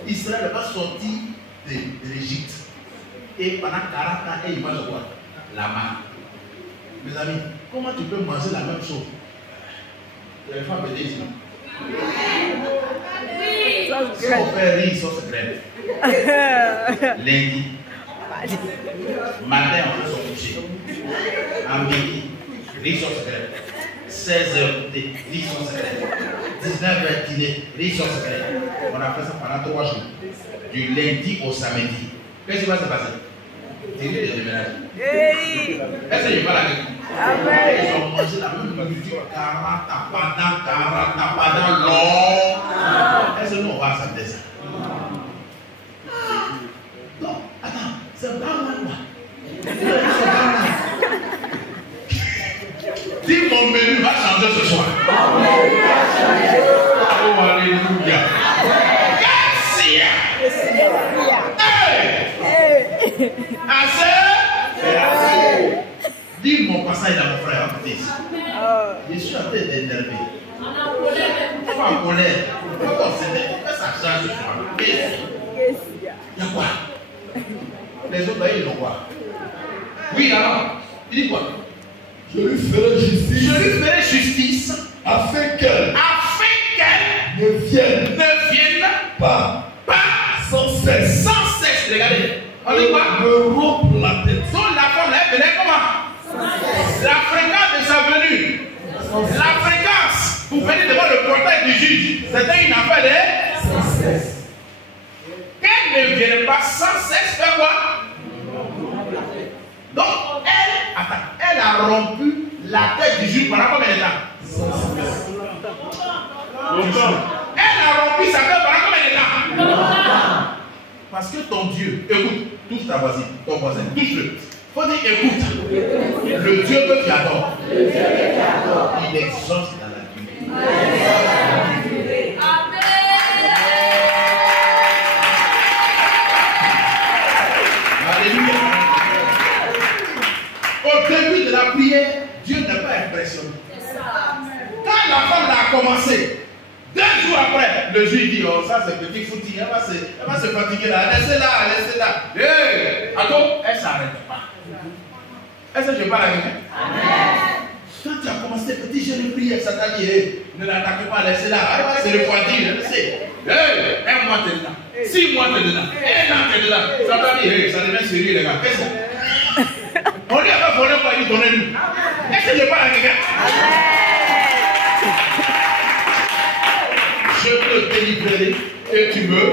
Israël va sortir de l'Égypte. Et pendant 40 ans, il mange quoi? La manne. Mes amis, comment tu peux manger la même chose? Les femmes me disent non. Si on fait riz, sauce graine. Lundi. Matin, on fait son coucher. À midi, riz sauce graine. 16h, riz sauce graine. 19h, dîner, riz sauce graine. On a fait ça pendant 3 jours. Du lundi au samedi. Qu'est-ce qui va se passer? C'est de déménage. Est-ce que je parle avec vous? Ils ont mangé la même nourriture 40 ans, pendant longtemps. Est-ce que nous on va accepter ça? Non, attends, c'est pas moi. Dis mon menu va changer ce soir. Oh, alléluia. Assez. Dis mon passage dans mon frère. Je suis en train d'énerver. Pas en colère. Pas ça change ce soir. Il y a quoi? Les autres, ils ont quoi? Oui, alors, il dit quoi? Je lui ferai justice. Je lui ferai justice. Afin qu'elle ne vienne pas sans cesse. Sans cesse, regardez. On dit quoi? Me rompre la tête. Donc la femme, elle venait comment? La fréquence de sa venue. La fréquence pour venir devant le portail du juge, c'était une affaire de sans cesse. Qu'elle ne vienne pas sans cesse, faire quoi? Donc elle a rompu la tête du juge pendant combien de temps? Elle a rompu sa tête pendant combien de temps? Parce que ton Dieu, écoute, touche ta voisine, ton voisin, touche-le. Faut dire écoute, le Dieu que tu adores, il exauce dans la durée. Alléluia. Au début de la prière, Dieu n'est pas impressionné. Quand la femme a commencé, 2 jours après, le juge dit, oh ça c'est petit foutu, elle va se fatiguer là, laissez-la. Hey, attends, elle ne s'arrête pas. Est-ce que je parle avec elle? Quand tu as commencé petit jeu de prière, ça t'a dit, hey, ne l'attaque pas, laissez-la, elle va se refroidir, elle sait. Hey, 1 mois t'es dedans, 6 mois t'es dedans, 1 an t'es dedans, ça t'a dit, hey, ça devient sérieux les gars, qu'est-ce que c'est? On lui a pas volé quoi, il dit, donnez-nous. Est-ce que je parle avec elle? Je te délivrerai et tu me.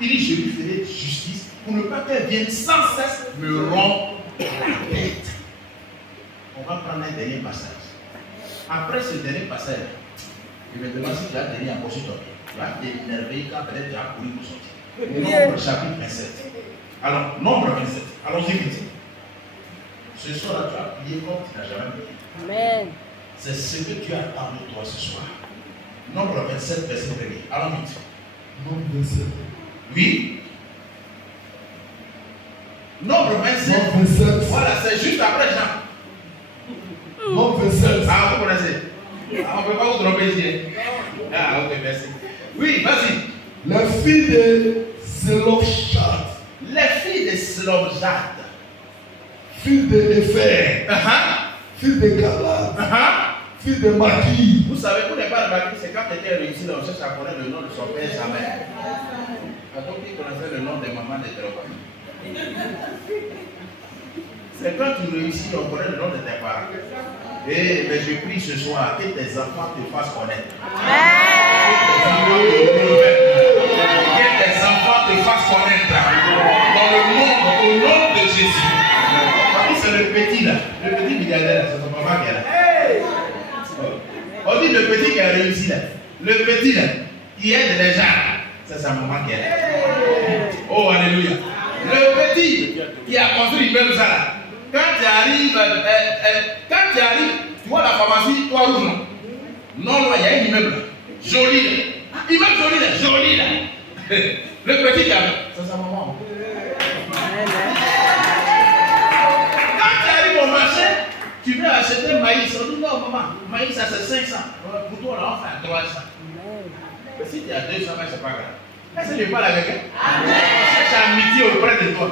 Il dit, je lui ferai justice pour ne pas qu'elle vienne sans cesse me rompre la tête. On va prendre un dernier passage. Après ce dernier passage, je me demande si tu as donné encore sur ton pied. Tu vas t'énerver quand peut-être tu as couru pour sortir. Nombre chapitre 27. Alors, nombre 27. Allons-y vite. Ce soir-là, tu as prié comme tu n'as jamais prié. Amen. C'est ce que tu attends de toi ce soir. Nombre 27, verset 1er. Allons vite. Nombre 27. Oui. Nombre 27. Nombre 27. Voilà, c'est juste après Jean. Nombre 27. Ah, vous connaissez. Ah, on ne peut pas vous tromper ici. Ah, ok, merci. Oui, vas-y. Les filles de Zélophat, Les filles de Slobjad, filles de Épher, filles de Galad, filles de Maki. Vous savez, vous n'avez pas remarqué, c'est quand tu étais réussi, on cherche à connaître le nom de son père et sa mère. Donc, il connaissait le nom de maman de tes parents. C'est quand tu réussis, on connaît le nom de tes parents. Et mais je prie ce soir que tes enfants te fassent connaître. Que tes enfants te fassent connaître. Dans le monde, au nom de Jésus. C'est le petit là, le petit milliardaire, c'est ton maman qui est là. On dit le petit qui a réussi là. Le petit là, qui aide les gens, c'est sa maman qui est là. Oh, alléluia. Le petit qui a construit même ça là. Quand tu arrives, tu vois la pharmacie, toi rouge non? Non, il y a un immeuble joli là. Immeuble joli là, joli là. Le petit qui a, c'est sa maman. Quand tu arrives au marché, tu veux acheter maïs. On dit non, maman, maïs ça c'est 500. Pour toi, là, on fait 300. Mais si tu as 200, c'est pas grave. Est-ce que tu parles avec elle? Cherche amitié auprès de toi.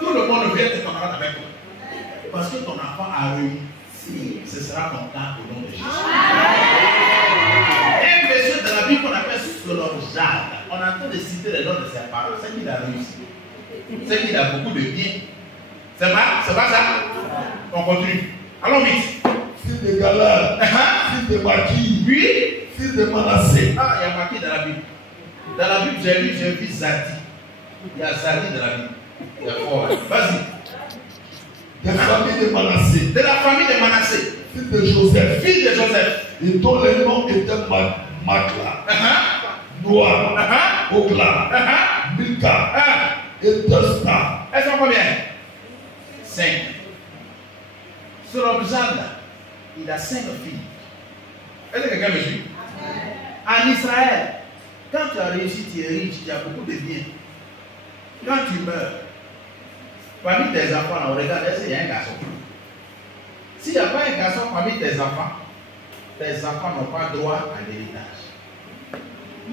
Tout le monde vient te camarade avec toi. Parce que ton enfant a réussi. Ce sera ton temps au nom de Jésus. Un monsieur de la Bible qu'on appelle Slobjad, on a en train de citer le nom de ses parents. C'est qu'il a réussi. C'est qu'il a beaucoup de bien. C'est pas ça? On continue. Allons vite. Fils de Galad, fils de Maki, Oui. fils de Manassé. Ah, il y a marqué dans la Bible. Dans la Bible, j'ai vu Zadi. Il y a Zadi dans la Bible. Il y a fort. Vas-y. Des familles de Manassé. De la famille de Manassé. Fils de Joseph. Fils de Joseph. Et dont les noms étaient Makla, Noah, Ogla, Milka et Tosta. Elles sont combien? 5. Slobjad, il a 5 filles. Est-ce que quelqu'un me suit? En Israël, quand tu as réussi, tu es riche, tu as beaucoup de biens. Quand tu meurs, parmi tes enfants, on regarde, est-ce qu'il y a un garçon? S'il n'y a pas un garçon parmi tes enfants n'ont pas droit à l'héritage.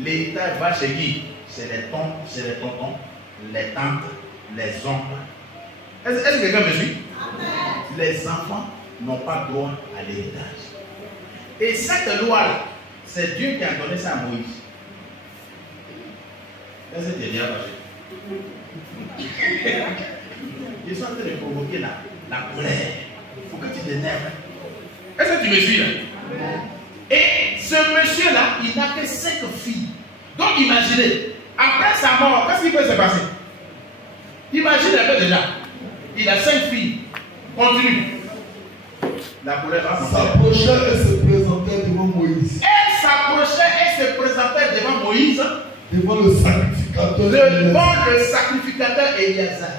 L'héritage va chez qui? C'est les tontons, les tantes, les oncles. Est-ce que quelqu'un me suit? Les enfants n'ont pas droit à l'héritage. Et cette loi-là, c'est Dieu qui a donné ça à Moïse. Est-ce que tu es bien passé? Ils sont en train de provoquer la colère. Il faut que tu t'énerves. Est-ce que tu me suis là? Et ce monsieur-là, il n'a que 5 filles. Donc imaginez, après sa mort, qu'est-ce qui peut se passer? Imaginez un peu déjà. Il a 5 filles. Continue. La colère va s'approchait et se présentait devant Moïse. Elle s'approchait et se présentait devant Moïse. Devant le sacrificateur. Devant le sacrificateur Éliazar.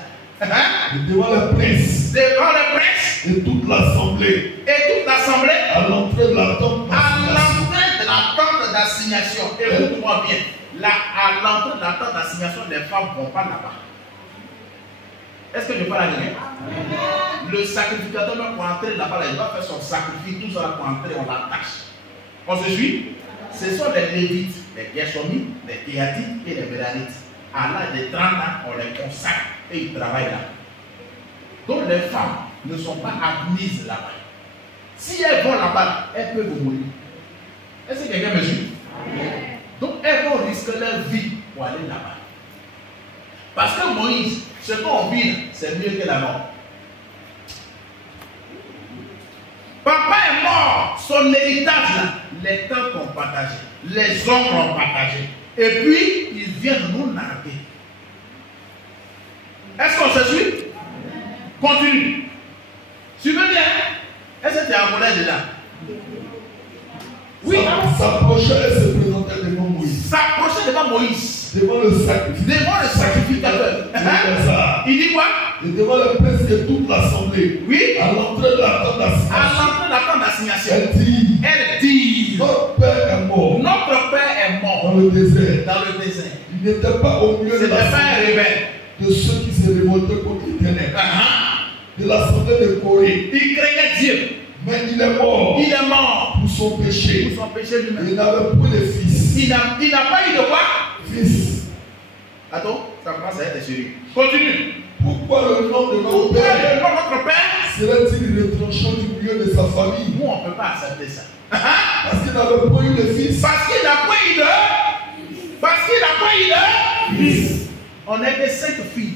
Devant le prince. Devant le prince. Et toute l'assemblée. Et toute l'assemblée. À l'entrée de la tente d'assignation. À l'entrée de la tente d'assignation. Écoute-moi bien. Là, à l'entrée de la tente d'assignation, les femmes ne vont pas là-bas. Est-ce que je parle à quelqu'un? Le sacrificateur, pour entrer là-bas, il va faire son sacrifice, tout ça pour entrer, on l'attache. On se suit? Ce sont les Lévites, les Gershonites, les Kéhatites et les Méranites. À l'âge de 30 ans, on les consacre et ils travaillent là. Donc les femmes ne sont pas admises là-bas. Si elles vont là-bas, elles peuvent mourir. Est-ce que quelqu'un me suit? Donc elles vont risquer leur vie pour aller là-bas. Parce que Moïse, ce qu'on vit, c'est mieux que la mort. Papa est mort, son héritage là, les tantes ont partagé, les oncles ont partagé. Et puis, ils viennent nous narguer. Est-ce qu'on se suit? Continue. Suivez bien. Est-ce que tu es en colère déjà? Oui. S'approchait et se présentait devant Moïse. S'approchait devant Moïse. Devant le sacrificateur. Devant le sacrificateur. Il dit quoi? Et devant le prince et toute l'assemblée. Oui. À l'entrée de la tente d'assignation. À l'entrée de la tente d'assignation. Elle dit. Notre père est mort. Notre père est mort. Dans le désert. Dans le désert. Il n'était pas au milieu de l'assemblée de ceux qui se révoltaient contre l'Éternel. De l'assemblée de Corée. Il craignait Dieu. Mais il est mort. Il est mort. pour son péché. Pour son péché lui-même. Il n'avait point de fils. Il n'a pas eu de quoi? Fils. Attends, ça commence à être sérieux. Continue. Pourquoi le nom de notre Père Notre Père serait-il retranchant du milieu de sa famille? Nous, on ne peut pas accepter ça. Parce qu'il n'avait pas eu de fils. Parce qu'il n'a pas eu de... Parce qu'il n'a pas eu de... Fils. On est des 5 filles.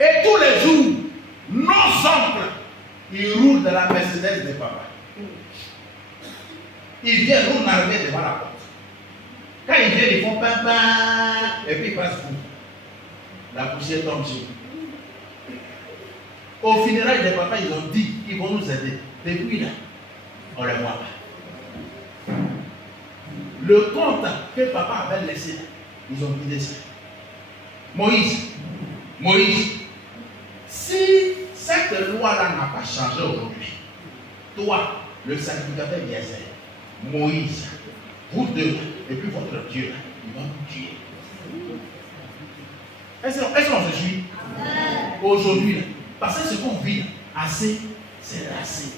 Et tous les jours, nos oncles, ils roulent dans la Mercedes de papa. Ils viennent nous narguer devant la porte. Quand ils viennent, ils font papa. Et puis ils passent pour. La poussière tombe sur nous. Au funérail de papa, ils ont dit qu'ils vont nous aider. Depuis là, on ne les voit pas. Le compte que papa avait laissé, ils ont vidé ça. Moïse, si cette loi-là n'a pas changé aujourd'hui, toi, le sacrificateur Eliezer, Moïse, vous deux, et puis votre Dieu, il va nous tuer. Est-ce qu'on se suit? Aujourd'hui, parce que ce qu'on vit, assez, c'est assez.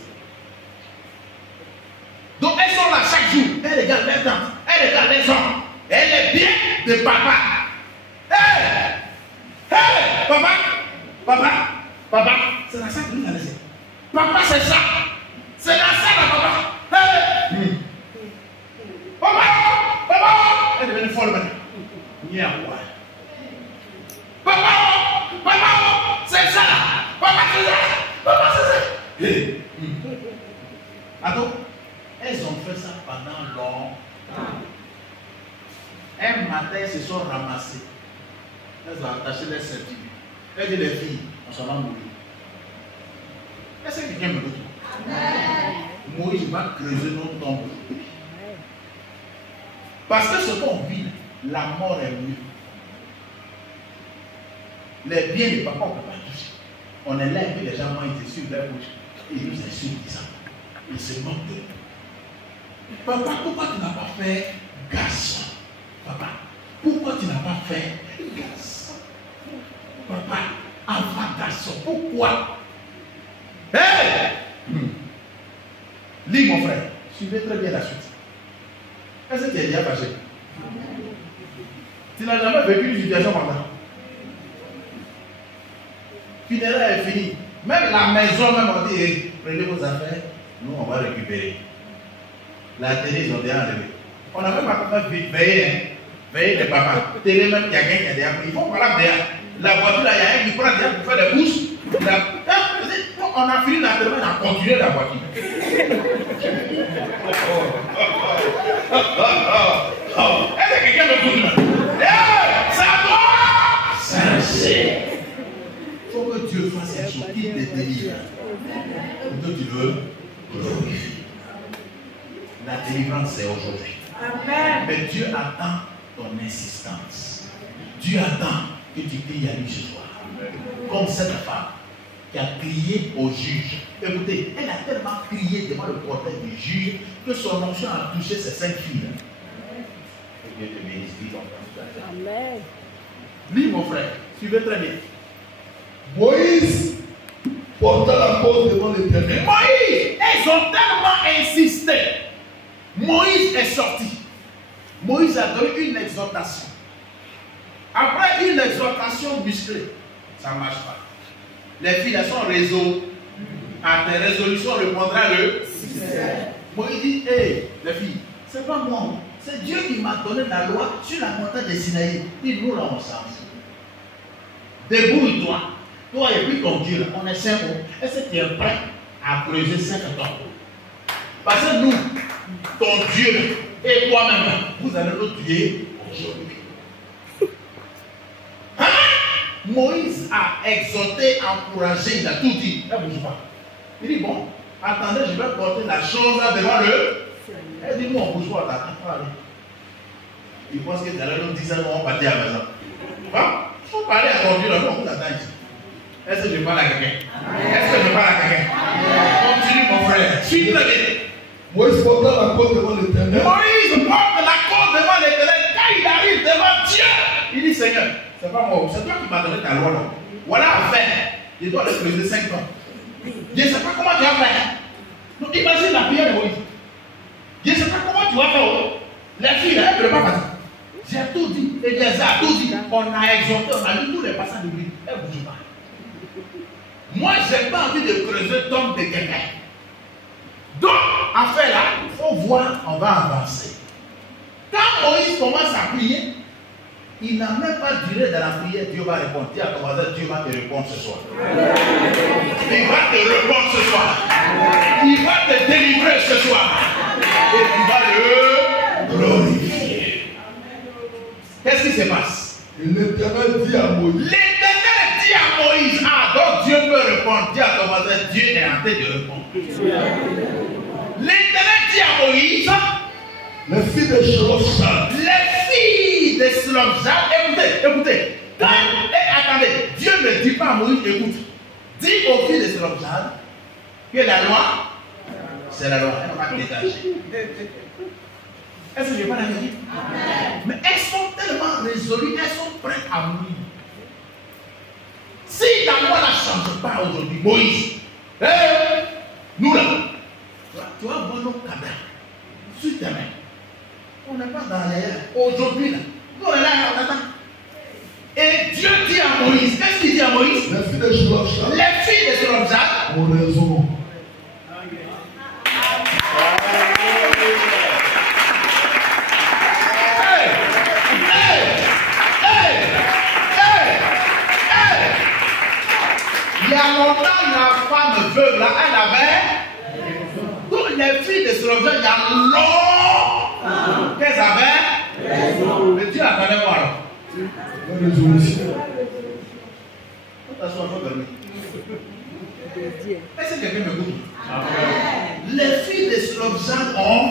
Donc elles sont là chaque jour, elles regardent les temps, elles regardent les hommes, elles est bien de papa. Hey! Hey! Papa, c'est la salle que nous allons laisser. Papa, c'est ça. C'est la salle, papa. Hey! Papa, elle est devenue folle maintenant. Niawa. Papa, c'est ça. Papa, c'est ça. Papa, c'est ça. Hey! Attends, elles ont fait ça pendant longtemps. Un matin, elles se sont ramassées. Elles ont attaché les ceintures. Elles disent les filles, on s'en va mourir. Est-ce que quelqu'un me dit? Moïse va creuser nos tombes. Parce que ce qu'on vit, la mort est mieux. Les biens de papa, on ne peut pas toucher. On est là et puis les gens mangent sur leur bouche. Ils nous insultent disant. Ils se moquent de nous. Papa, pourquoi tu n'as pas fait garçon? Papa, pourquoi tu n'as pas fait garçon? Papa, enfant garçon, pourquoi? Hey! Lis mon frère, suivez très bien la suite. Est-ce que tu es déjà fâché? Tu n'as jamais vécu une situation comme ça. Funéraire est fini. Même la maison, même on dit, prenez vos affaires, nous on va récupérer. La télé, ils ont déjà enlevé. On n'a même pas fait veiller, hein. Veiller les papas. Télé même, il y a quelqu'un qui a déjà pris. Il faut qu'on l'a derrière. La voiture, là, il y a un qui prend déjà pour faire des bouches. On a fini l'enterrement, on a continué la voiture. Est-ce que quelqu'un me dit? Ça doit changer. Il faut que Dieu fasse quelque chose qui te délivre. Toi, tu veux glorifier. La délivrance, c'est aujourd'hui. Amen. Mais Dieu attend ton insistance. Dieu attend que tu cries à lui ce soir. Comme cette femme qui a crié au juge. Écoutez, elle a tellement crié devant le portail du juge que son onction a touché ses 5 filles. Que Dieu te bénisse. Amen. Lis mon frère, suivez très bien. Moïse porta la cause devant l'Éternel. Moïse, ils ont tellement insisté. Moïse est sorti. Moïse a donné une exhortation. Après une exhortation musclée, ça ne marche pas. Les filles, elles sont résolues. À tes résolutions répondra le Seigneur. Moïse dit, hé, les filles, c'est pas moi. C'est Dieu qui m'a donné la loi sur la montagne de Sinaï. Il nous l'a ensemble. Débrouille-toi. Toi et puis ton Dieu, là, on est 5 ans. Est-ce que tu es prêt à creuser 5 ans? Parce que nous, ton Dieu et toi-même, vous allez nous tuer aujourd'hui. Hein? Moïse a exhorté, encouragé, il a tout dit. Elle ne bouge pas. Il dit, bon, attendez, je vais porter la chose là devant le. Elle dit, nous, on bouge pas, attends, allez. Il pense que tu allais nous dire ça, on va partir à la maison. Bon, il faut parler à ton Dieu là, nous, on vous attend ici. Est-ce que je parle à quelqu'un? Est-ce que je parle à quelqu'un? Continue, mon frère. Suis très bien. Moïse porta la cause devant l'Éternel. Moïse porte la cause devant l'Éternel. Quand il arrive devant Dieu, il dit, Seigneur, c'est pas moi, c'est toi qui m'as donné ta loi là. Voilà à faire. Je dois le creuser 5 ans. Je ne sais pas comment tu vas faire. Donc imagine la prière de Moïse. Je ne sais pas comment tu vas faire. Les filles, elles ne peuvent pas partir. J'ai tout dit. Et les a tout dit. On a exhorté, on a lu tous les passages de Bible. Elles ne bougent pas. Moi, je n'ai pas envie de creuser tombe de quelqu'un. Donc, en fait là, il faut voir, on va avancer. Quand Moïse commence à prier, il n'a même pas duré dans la prière, Dieu va répondre. Dis à ton voisin, Dieu va te répondre ce soir. Il va te répondre ce soir. Il va te délivrer ce soir. Et tu vas le glorifier. Qu'est-ce qui se passe? L'Éternel dit à Moïse. L'Éternel dit à Moïse. Ah, donc Dieu peut répondre. Dis à ton voisin, Dieu est en train de répondre. L'Éternel dit à Moïse. Les filles de Shlofshad. Les filles de Shlofshad. Écoutez. Attendez. Dieu ne dit pas à Moïse, écoute. Dis aux filles de Shlofshad que la loi, c'est la loi. Elle va dégager. Est-ce que je n'ai pas la vérité? Mais elles sont tellement résolues, elles sont prêtes à mourir. Si la loi ne change pas aujourd'hui, Moïse, nous là, tu vas voir nos cadavres sur tes mains. On n'est pas dans l'air. Aujourd'hui, là, nous on est là, on attend. Et Dieu dit à Moïse, qu'est-ce qu'il dit à Moïse? Les filles de Shlofshad. Les filles de Shlofshad ont raison. Il y a longtemps, la femme veuve là, elle avait. Donc les filles de Shlofshad, il y a longtemps qu'elles avaient. Mais Dieu attendait voir. Est-ce que quelqu'un m'écoute? Les filles de Shlofshad ont.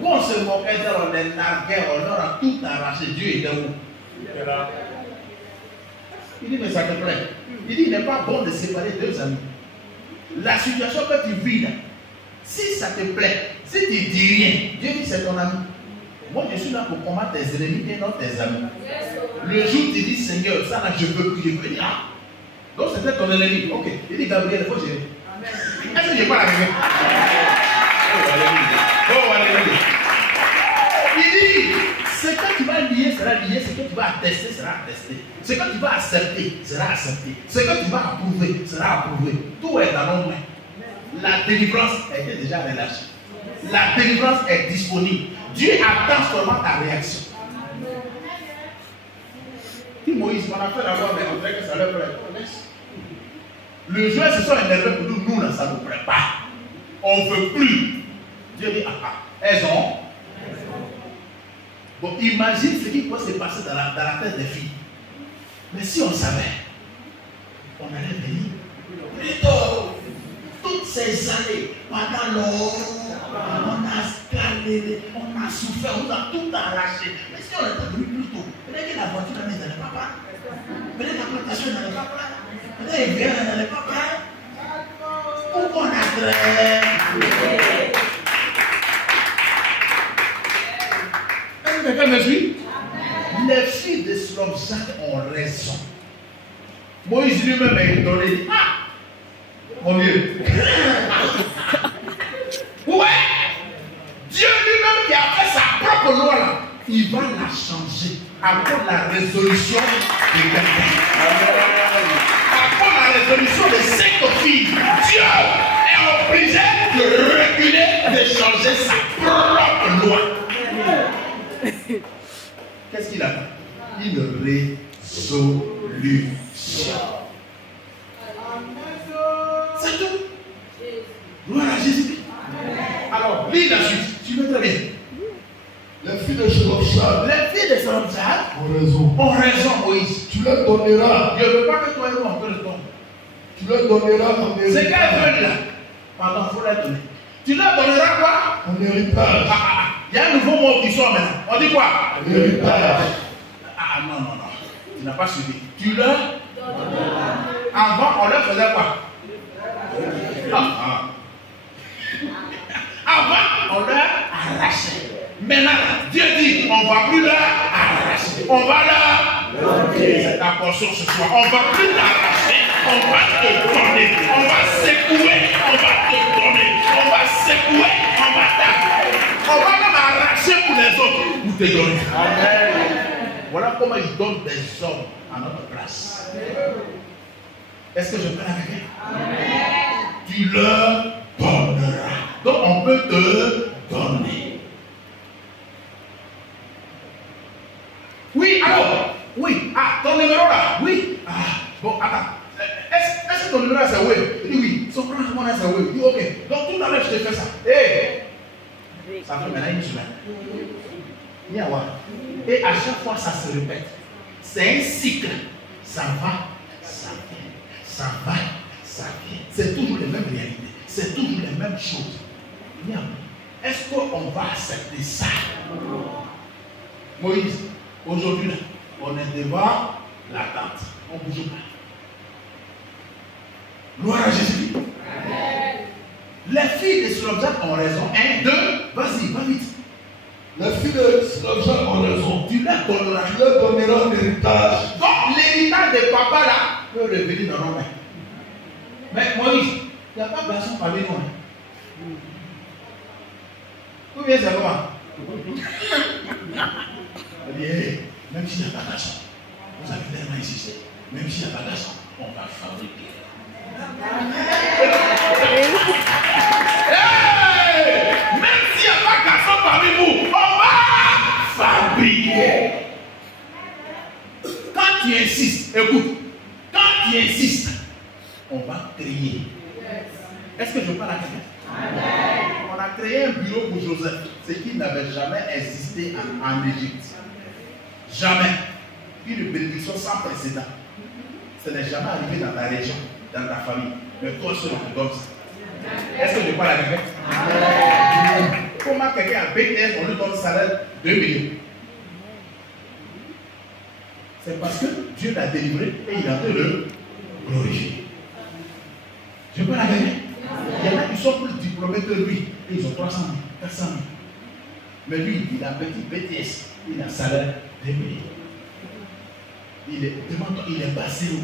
Quand on se moquait d'elles, on les narguait, on leur a tout arraché. Dieu était où? Il dit, mais ça te plaît. Il dit, il n'est pas bon de séparer deux amis. La situation que tu vis là, si ça te plaît, si tu dis rien, Dieu dit, c'est ton ami. Moi, je suis là pour combattre tes ennemis et non tes amis. Le jour où tu dis, Seigneur, ça là, je veux plus, je veux dire, ah. Donc, c'était ton ennemi. Ok. Il dit, Gabriel, il faut gérer. Est-ce que je n'ai pas la vérité? Oh, alléluia. Il dit, ce que tu vas lier sera lié, ce que tu vas attester sera attesté. Ce que tu vas accepter sera accepté. Ce que tu vas approuver sera approuvé. Tout est dans nos mains. La délivrance a été déjà relâchée. La délivrance est disponible. Dieu attend seulement ta réaction. Dit Moïse, on a fait la loi, mais on dirait que ça leur plaît. Le jour, ce sont énervés pour nous, nous, là, ça ne nous plaît pas. On ne veut plus. Dieu dit, elles ont. Bon, imagine ce qui peut se passer dans la tête des filles. Mais si on savait, on allait venir. Plutôt, toutes ces années, pendant longtemps, on a galéré, on a souffert, on a tout arraché. Mais si on était venu plus tôt, peut-être que la voiture n'allait pas prendre. Peut-être que la plantation n'allait pas prendre. Peut-être que les biens n'allaient pas prendre. Pourquoi on a très. Est-ce que quelqu'un me suit? Les filles de Shlofshad ont raison. Moïse lui-même est donné. Ah! Mon Dieu. Ouais! Dieu lui-même qui a fait sa propre loi là, il va la changer à cause de la résolution de quelqu'un. À cause de la résolution de 5 filles, Dieu est obligé de reculer, de changer sa propre loi. Qu'est-ce qu'il attend? Une résolution. C'est tout. Gloire à Jésus. Alors, lis la suite. Tu veux très bien. Les filles de Shlofshad. Les filles de Shlofshad ont raison, Moïse. Tu leur donneras. Je ne veux pas que toi et moi on te le donne. Tu leur donneras en héritage. C'est qu'elles veulent là. Pardon, il faut leur donner. Tu leur donneras quoi? En héritage. Il y a un nouveau mot qui sort maintenant. On dit quoi? Héritage. Non. Tu n'as pas suivi. Tu leur donneras. Avant, on leur faisait quoi? Avant, on leur arrachait. Maintenant, Dieu dit, on ne va plus leur arracher. On va leur donner. C'est ta portion ce soir. On ne va plus l'arracher. On va te donner. On va secouer. On va te donner. On va secouer. On va t'arracher. On va même arracher pour les autres pour te donner. Amen. Voilà comment il donne des hommes à notre place. Est-ce que je parle avec elle? Tu leur donneras. Donc on peut te donner. Oui, alors, oui, ah, ton numéro là, oui. Ah, bon, attends. Est-ce que ton numéro là c'est oui? Il dit oui. Son frère, mon c'est oui. Il dit ok. Donc tout à l'heure je te fais ça. Hey. Ça fait maintenant une semaine. Et à chaque fois ça se répète. C'est un cycle. Ça va, ça vient. Ça va, ça vient. C'est toujours les mêmes réalités. C'est toujours les mêmes choses. Est-ce qu'on va accepter ça? Moïse, aujourd'hui, on est devant la tente. On ne bouge pas. Gloire à Jésus. Les filles de Slobjak ont raison. 1, 2, vas-y, va vite. Les filles de Slobjak ont raison. Tu leur donneras. Tu leur donneras l'héritage. Donc, l'héritage de papa là peut revenir dans nos mains. Mais Moïse, il n'y a pas de garçon parmi nous. Ou bien c'est comment? Même s'il n'y a pas de garçon, vous avez tellement insisté. Même s'il n'y a pas de garçon, on va fabriquer. Hey! Même s'il n'y a pas de garçon parmi vous, on va fabriquer. Quand tu insistes, écoute, quand tu insistes, on va créer. Est-ce que je parle à quelqu'un? On a créé un bureau pour Joseph, ce qui n'avait jamais existé en Égypte. Jamais. Une bénédiction sans précédent. Ce n'est jamais arrivé dans ta région, dans ta famille. Mais toi seul, on te donne ça. Est-ce que je parle à quelqu'un? Comment quelqu'un à BTS, on lui donne un salaire de 2 millions? C'est parce que Dieu l'a délivré et il a te le glorifier. Je parle à quelqu'un? Il y en a qui sont plus diplômés que lui. Et ils ont 300 000, 400 000. Mais lui, il a un petit BTS. Il a un salaire de 2 millions. Il est passé où?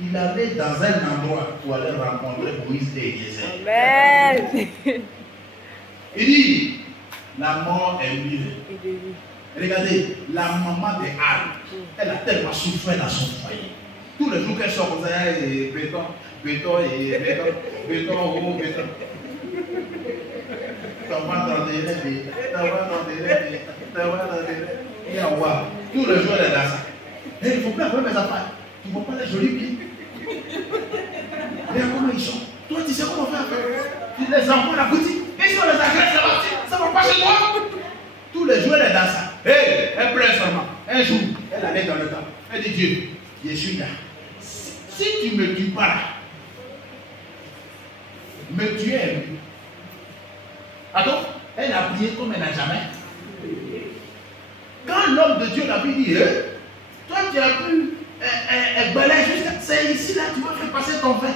Il allait dans un endroit pour aller rencontrer Moïse et Eliezer. Amen. Il dit, la mort est mûre. Regardez, la maman de Anne, elle a tellement souffert dans son foyer. Tous les jours qu'elle sort comme ça, et béton, béton, et béton, béton, oh, béton. Tous les jours, elle est dans ça. Et il faut plus avoir mes affaires. Tu ne vois pas les jolis pieds. Regarde comment ils sont. Toi, tu sais comment faire. Tu les envoies à la boutique. Et si on les agresse, ça ne va pas chez toi. Tous les jours, elle est dans ça. Hey, elle pleure seulement. Un jour, elle allait dans le temps. Elle dit Dieu, je suis là. Si tu ne me tues pas là, me tuer est mieux. Attends, elle a prié comme elle n'a jamais. Quand l'homme de Dieu l'a dit, toi tu as pu balayer jusqu'à. C'est ici là, tu vas faire passer ton vin.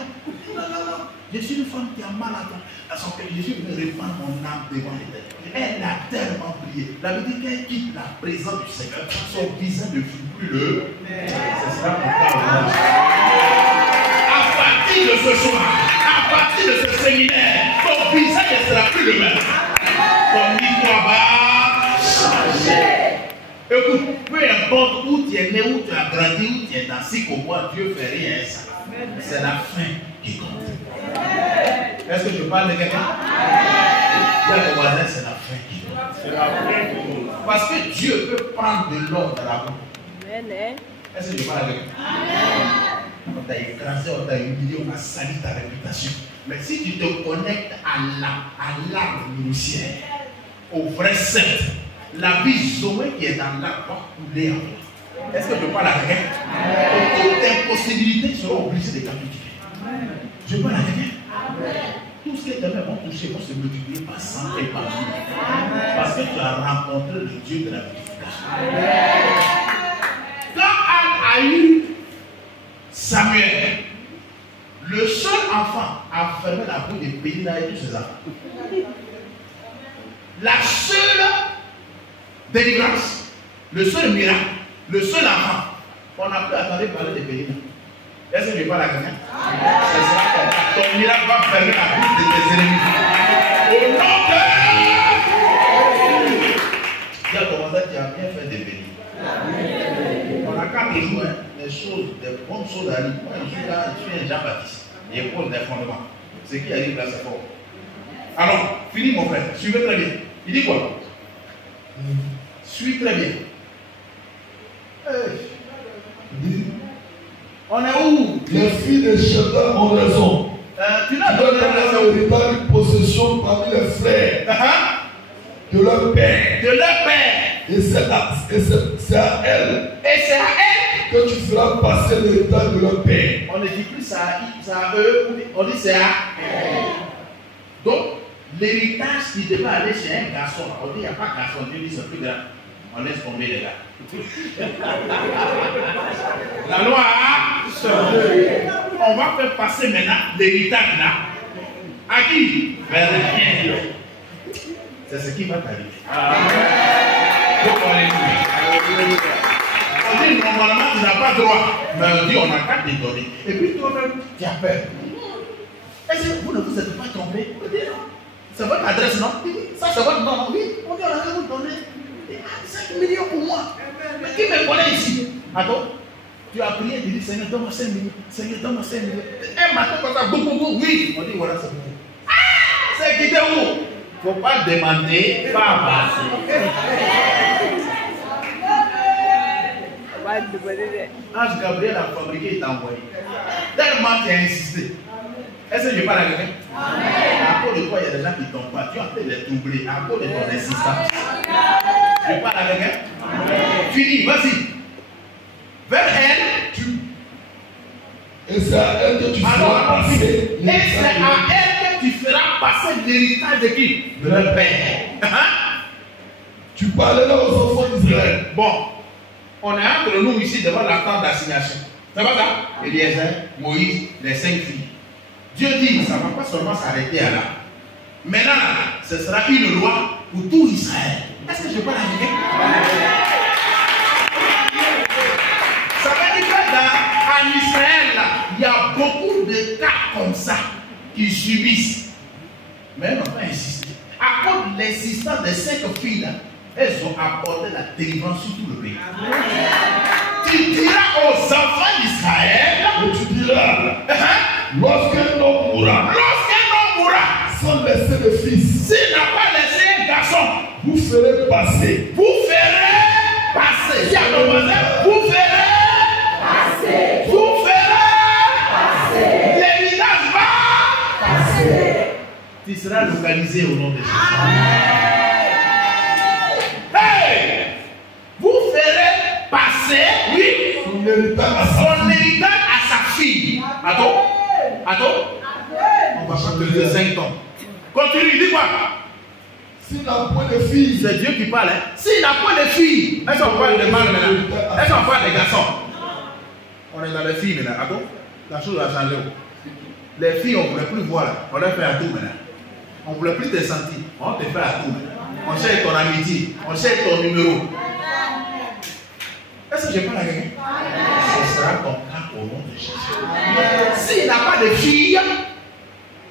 Non, non, non. Je suis une femme qui a mal à son cœur. Je suis venu répandre mon âme devant l'Éternel. Elle a tellement prié. La Bible dit qu'elle quitte la présence du Seigneur. Son visage ne fut plus le. Ce sera mon cas. À partir de ce soir, à partir de ce séminaire, ton visage ne sera plus le même. Ton histoire va changer. Écoute, peu importe où tu es né, où tu as grandi, où tu es dans si qu'au moins Dieu fait rien ça. C'est la fin qui compte. Est-ce que je parle de quelqu'un? Dis à ton voisin, c'est la fin qui compte. C'est la fin qui compte. Parce que Dieu peut prendre de l'or dans la bouche. Est-ce que je parle de quelqu'un? On t'a écrasé, on t'a humilié, on a sali ta réputation. Mais si tu te connectes à l'arbre nourricière, au vrai sceptre, la vie Zoé qui est dans l'arbre va couler en toi. Est-ce que je parle à quelqu'un? Toutes tes possibilités seront obligées de capituler. Je parle à quelqu'un? Tout ce que tes mains vont toucher vont se multiplier par 100 et par 1000. Parce que tu as rencontré le Dieu de la vivification. Quand Anne a eu Samuel, le seul enfant a fermé la bouche des pays là et tous ses enfants. La seule délivrance, le seul miracle, le seul enfant, on a pu attendre parler des pays. Est-ce que je parle à quelqu'un? Ce sera comme ça. Ton miracle va fermer la bouche de tes ennemis. Au nom de... Tu as commencé, tu as bien fait de venir. On a 4 jours, hein, les choses, des bonnes choses arrivent. Moi, je suis là, je suis un Jean-Baptiste. Il pose des fondements. Ce qui arrive là, c'est fort. Alors, finis mon frère, suivez très bien. Il dit quoi? Suis très bien. On est où? Les filles de Sheba ont raison. Tu n'as donné la raison. Il n'y a une possession parmi les frères de leur père. De leur père. Et c'est à elle. Et c'est à elle que tu feras passer l'héritage de leur père. On ne dit plus ça à eux, on dit c'est à elle. Donc, l'héritage qui devait aller chez un garçon, on dit il n'y a pas de garçon, Dieu dit c'est plus grand. On laisse tomber les gars. La loi, on va faire passer maintenant l'héritage là. À qui? Vers le bien. C'est ce qui va t'arriver. Donc on dit normalement tu n'as pas droit. Mais on dit on a qu'à te donner. Et puis toi-même, tu as peur. Est-ce que vous ne vous êtes pas trompé? C'est votre adresse, non? Ça c'est votre nom. Oui, on dit on a qu'à vous donner. 5 millions pour moi. Mais qui me connaît ici? Attends, tu as prié, tu dis Seigneur, donne-moi 5 millions. Seigneur, donne-moi 5 millions. Un matin comme ça, boum, oui. On dit voilà, c'est pour vous. C'est quitté où? Il ne faut pas demander, pas passer. Ange Gabriel a fabriqué et t'a envoyé. Tellement tu as insisté. Est-ce que je parle à quelqu'un? À cause de quoi il y a des gens qui ne tombent pas? Tu as fait les troubler à cause de ton insistance. Je parle à quelqu'un? Fini, vas-y. Vers elle, Et c'est à elle que tu feras passer. Et c'est à elle que tu feras passer l'héritage de qui? De leur père. Tu parleras aux enfants d'Israël. Bon, on est entre nous ici devant la tente d'assignation. Ça va ça? Eliezer, Moïse, les 5 filles. Dieu dit, ça ne va pas seulement s'arrêter à là. Maintenant, ce sera une loi pour tout Israël. Est-ce que je peux la dire? Ça veut dire que en Israël, il y a beaucoup de cas comme ça qui subissent. Mais elles n'ont pas insisté. À cause de l'insistance des 5 filles, elles ont apporté la délivrance sur tout le pays. Tu diras aux enfants d'Israël, Et tu diras, lorsqu'un homme mourra, sans laisser de fils, s'il n'a pas laissé un garçon, vous ferez passer. vous ferez passer. Si à vous ferez passer. Vous ferez passer. L'héritage va passer. Tu seras localisé au nom de Jésus. Hey! Vous ferez passer, oui, Son héritage à sa son héritage à sa fille. Attends. On va pas te dire 5 ans. Continue, dis quoi? S'il n'a point de fille, C'est Dieu qui parle. Hein? S'il n'a pas de filles, est-ce qu'on parle de mâles maintenant? Est-ce qu'on parle des garçons? On est dans les filles maintenant. Attends, la chose a changé. Les filles, on ne voulait plus voir. On les fait à tout maintenant. On ne voulait plus te sentir. On te fait à tout maintenant. On cherche ton amitié. On cherche ton numéro. Est-ce que je parle à quelqu'un? Ce sera ton cas au nom de Jésus. S'il n'a pas de filles,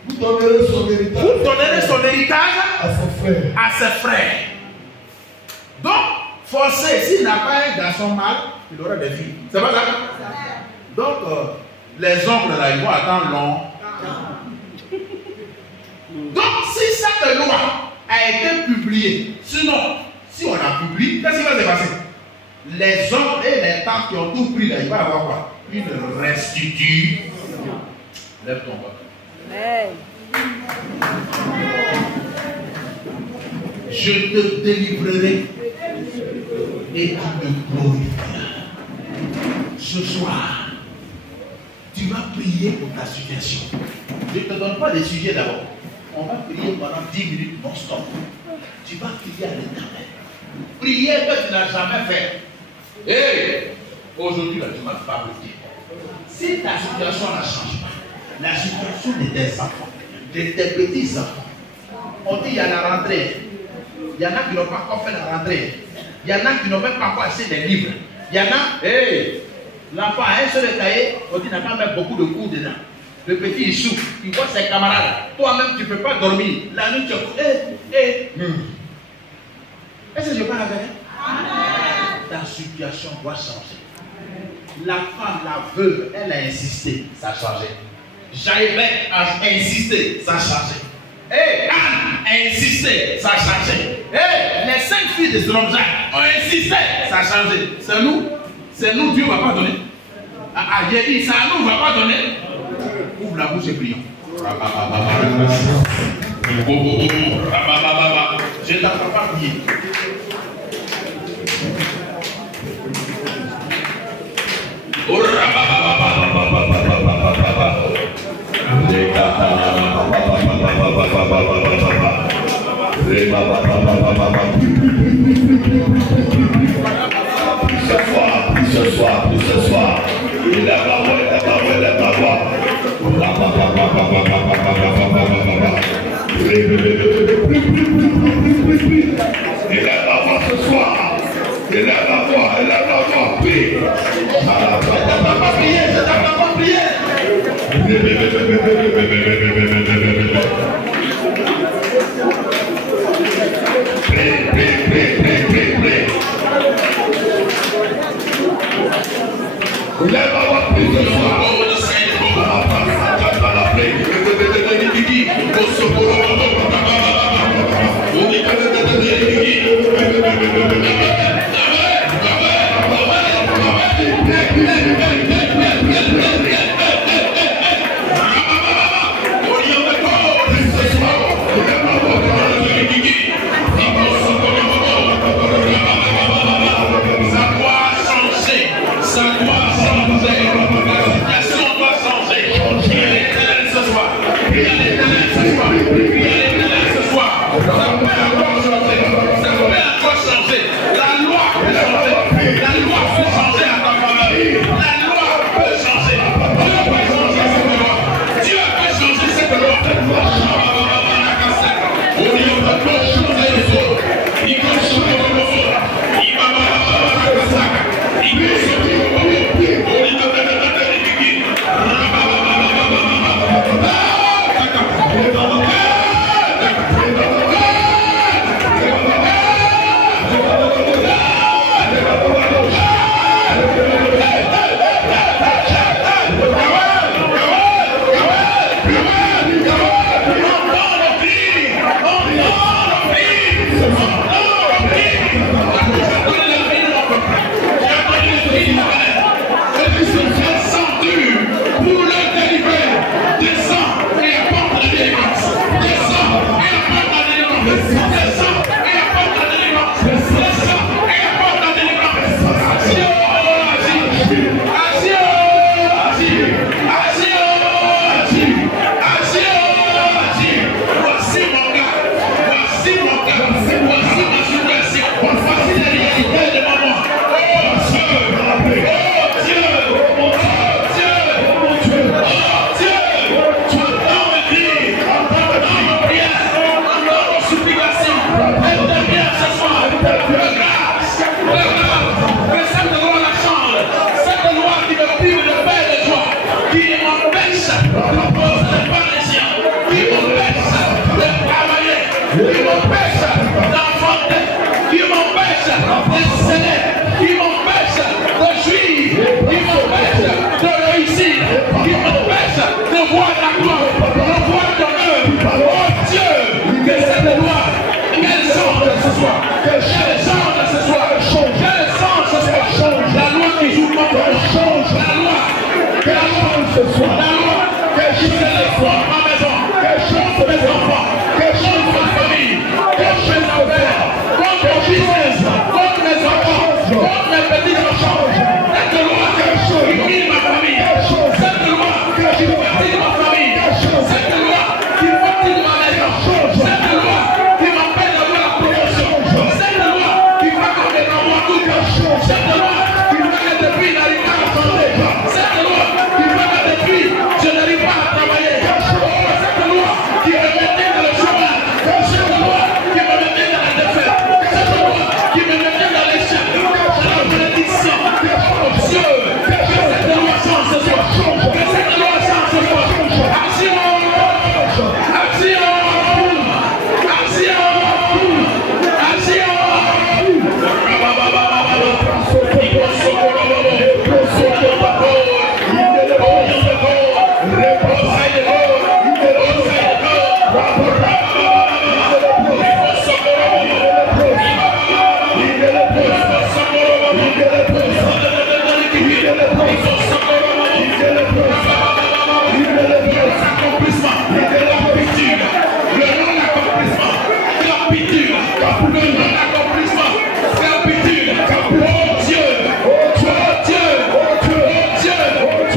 vous donnerez son héritage vous donnerez son héritage à son frère. à ses frères. Donc, forcé, s'il n'a pas un garçon mâle, il aura des filles. C'est pas ça? Donc, les oncles là, ils vont attendre long. Donc, si cette loi a été publiée, sinon, si on a publié, qu'est-ce qui va se passer? Les oncles et les tantes qui ont tout pris là, il va avoir quoi? Une restitution. Lève ton bras. Amen. Je te délivrerai et tu me glorifieras. Ce soir, tu vas prier pour ta situation. Je ne te donne pas des sujets d'abord. On va prier pendant 10 minutes non-stop. Tu vas prier à l'Éternel. Prier que tu n'as jamais fait. Et aujourd'hui, là, tu vas fabriquer. Si ta situation ne change pas, la situation de tes enfants, de tes petits-enfants, on dit il y a la rentrée. Il y en a qui n'ont pas encore fait la rentrée. Il y en a qui n'ont même pas encore acheté des livres. Il y en a, l'enfant a un seul cahier, on dit qu'il n'a pas mettre beaucoup de cours dedans. Le petit il souffre, il voit ses camarades. Toi-même, tu ne peux pas dormir. La nuit, tu es. Est-ce que je parle avec elle? Ta situation doit changer. La femme, la veuve, elle a insisté, ça a changé. Jaïbek a insisté, ça a changé. Anne a insisté, ça a changé. Les 5 filles de Zolomjak ont insisté, ça a changé. C'est nous, Dieu ne va pas donner. J'ai dit, c'est à nous, ne va pas donner. Ouvre la bouche et prions. Je ne t'apprends pas à prier. Ce soir, il a la voix. Cette loi Servitude. Le non-accomplissement. Servitude. Oh Dieu. Oh Dieu. Oh Dieu.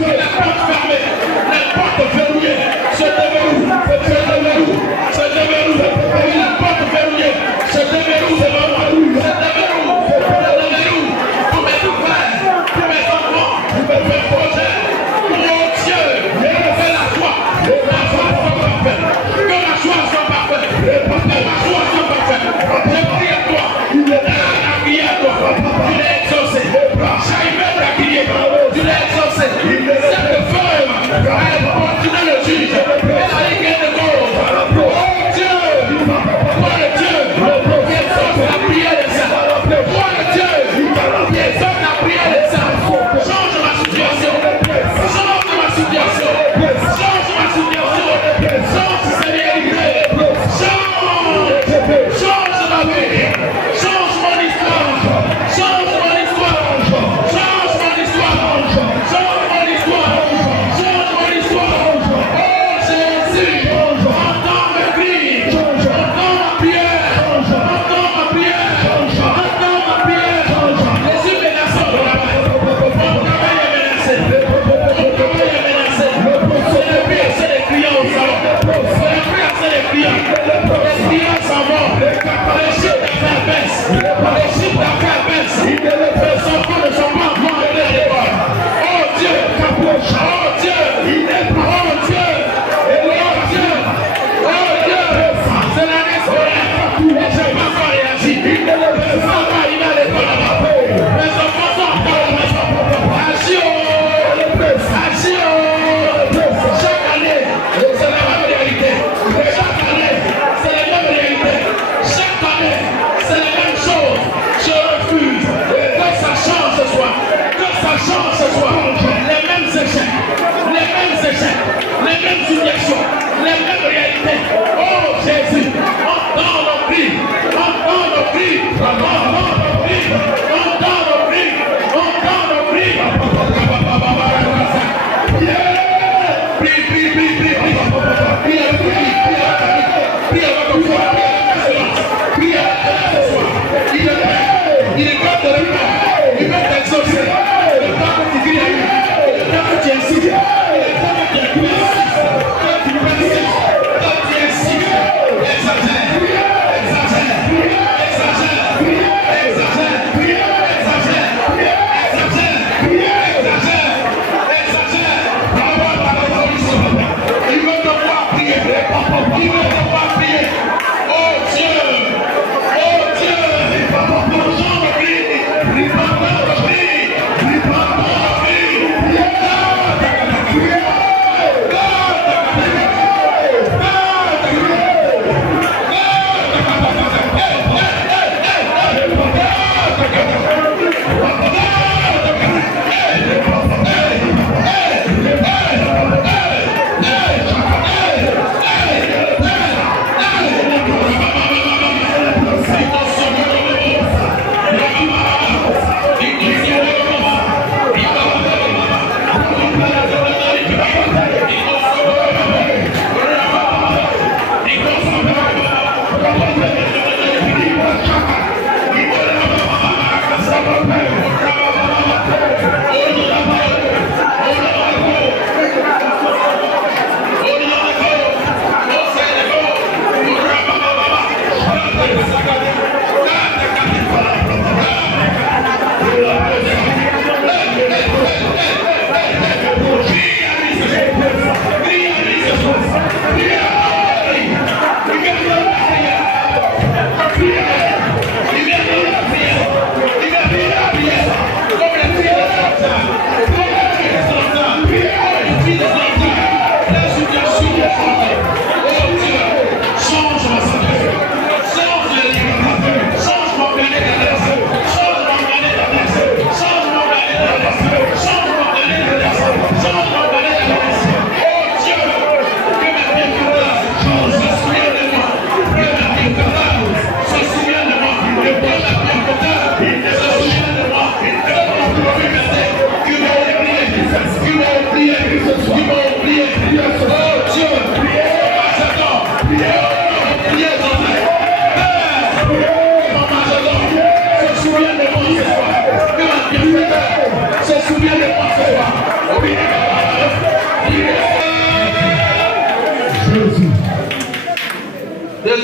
Les portes fermées. Les portes verrouillées. Se déverrouillent. Se déverrouillent. Se déverrouillent. Les portes verrouillées. Se déverrouillent. Se déverrouillent. Se déverrouillent. Pour mes souffrances. Pour mes enfants. Pour mes projets. Oh Dieu. Fais la joie. La joie soit parfaite. Que la joie soit parfaite. Que la joie soit parfaite. Je prie à toi. La crié à toi. Tu l'as exaucé. J'arrivais à crier. Tu l'as exaucé. Cette femme a continué le juge. Elle a eu gain de cause. Oh Dieu. Toi le Dieu. Qui exauce la prière des saints. Toi le Dieu. Qui exauce la prière des saints. Change ma situation. Change ma situation. Change ma situation. Change sa réalité. Change ma vie. Change mon histoire. Change mon histoire. Change mon histoire. Change mon histoire. Change mon histoire. Oh Jésus. Entends mes cris. Entends ma prière. Entends ma prière. Entends ma prière. Les yeux menaçants de la main. Mon travail est menacé. Mon travail est menacé. C'est les clients au salon. C'est les clients. Les clients s'en vont. Les chiffres d'affaires baissent. Les chiffres d'affaires baissent. Les enfants ne sont pas encore allés à l'école. Oh Dieu. Oh Dieu. Oh Dieu. Oh Dieu. Oh Dieu. C'est l'année scolaire. Et je n'ai pas encore réagi. Les enfants vont arriver à l'école là-bas. Les enfants sont encore à la maison. Agis Agis chaque année, c'est la même réalité. Chaque année, c'est la même réalité. Chaque année, c'est la même chose. Je refuse que ça change ce soir. Que ça change ce soir. Les mêmes échecs, les mêmes humiliations, les mêmes réalités. Oh Jésus, entends nos cris, entends nos cris, entends nos cris, entends nos cris, entends nos cris. Il est temps de répondre. Il va t'exaucer. Le temps que tu cries à lui. Le temps que tu incites. Le temps que tu persistes. Quand tu persistes. Quand tu incites. Exagère. Exagère. Exagère.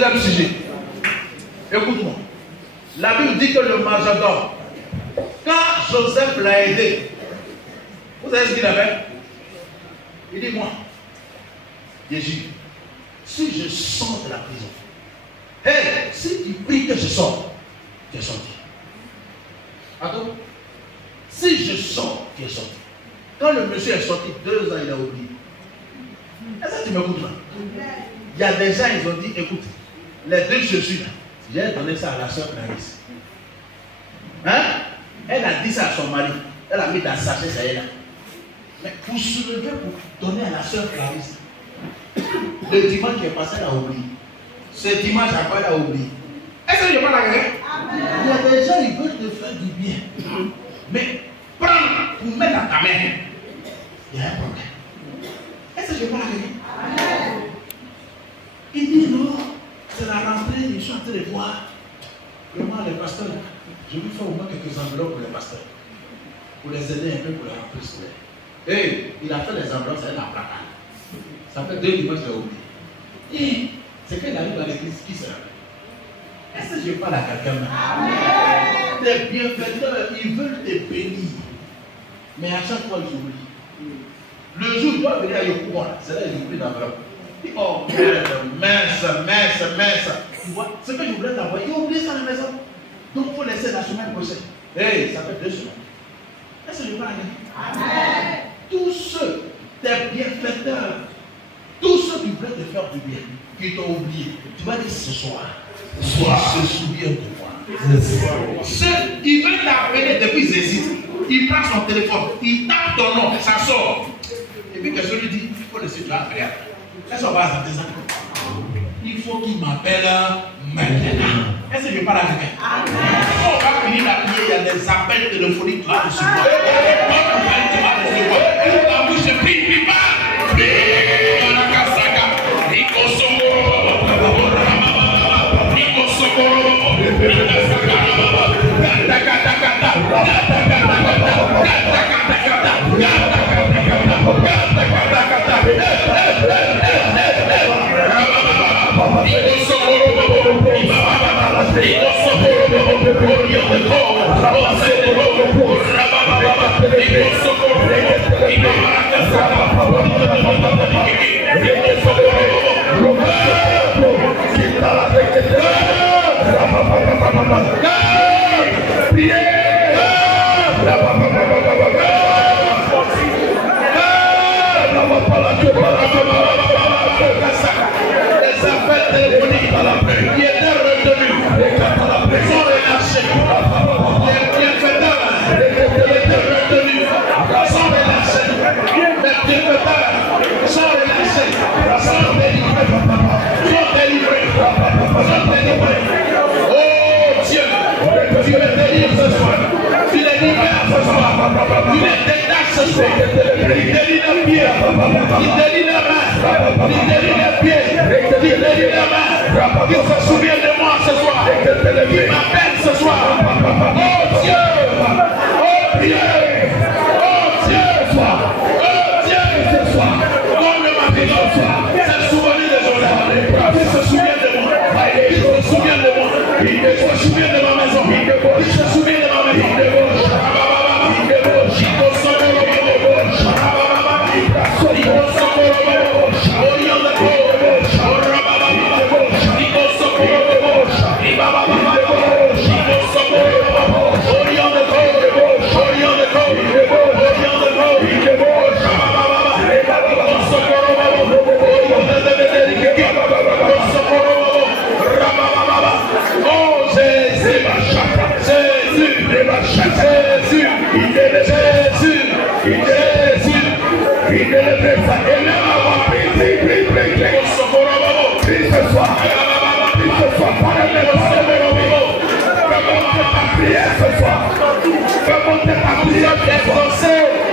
deuxième sujet. Écoute-moi. La Bible dit que le majordome, quand Joseph l'a aidé, vous savez ce qu'il a fait? Il dit, moi, Jésus, si je sors de la prison, hey, si tu pries que je sors, tu es sorti. Attends. Si je sors, tu es sorti. Quand le monsieur est sorti, 2 ans, il a oublié. Est-ce que tu m'écoutes là? Il y a des gens, ils ont dit, écoute, les 2 chaussures, j'ai donné ça à la soeur Clarisse. Hein? Elle a dit ça à son mari. Elle a mis dans sa sachet, ça y est là. Mais pour soulever, pour donner à la soeur Clarisse, le dimanche qui est passé, elle a oublié. Ce dimanche après, elle a oublié. Est-ce que je parle à quelqu'un? Il y a des gens, ils veulent te faire du bien. Mais prendre pour mettre dans ta main, il y a un problème. Est-ce que je parle à quelqu'un? Il dit non, c'est la rentrée, je suis en train de voir. Vraiment, les pasteurs, je vais faire au moins quelques enveloppes pour les pasteurs. Pour les aider un peu pour la rentrée scolaire. Et il a fait les enveloppes, ça va être en placard. Ça fait 2 dimanches qu'il a oublié. Et c'est qu'il arrive dans l'église, qui sera? Est-ce que je parle à quelqu'un maintenant? Les bienfaiteurs, ils veulent te bénir. Mais à chaque fois, ils oublient. Le jour où il doit venir à Yopouwa, c'est là qu'ils oublient l'enveloppe. Oh, mince. Tu vois, ce que je voulais t'envoyer, il a oublié ça à la maison. Donc, il faut laisser la semaine prochaine. Hey, ça fait 2 semaines. Est-ce que je parle à quelqu'un? Amen. Tous ceux, tes bienfaiteurs, tous ceux qui voulaient te faire du bien, qui t'ont oublié, tu vas dire ce soir, il se souvient de moi. Il veut t'appeler depuis ils hésitent. Il prend son téléphone, il tape ton nom, ça sort. Et puis quelqu'un lui dit, il faut laisser tu as faire. Est-ce qu'on va à tes enfants? Il faut qu'il m'appelle maintenant. Est-ce que je parle à quelqu'un? On va finir la prière, il y a des appels téléphoniques, tu vas recevoir. Tu vas recevoir. La bouche prie pas. Il se souvient de moi ce soir. Il m'appelle ce soir. Oh Dieu. Oh Dieu. Oh Dieu. Oh Dieu. Ce soir. Comme le matin ce soir. C'est souvenu de Joseph. Il se souvient de moi. Il se souvient de moi. Il se souvient de ma maison. Il se souvient de ma maison.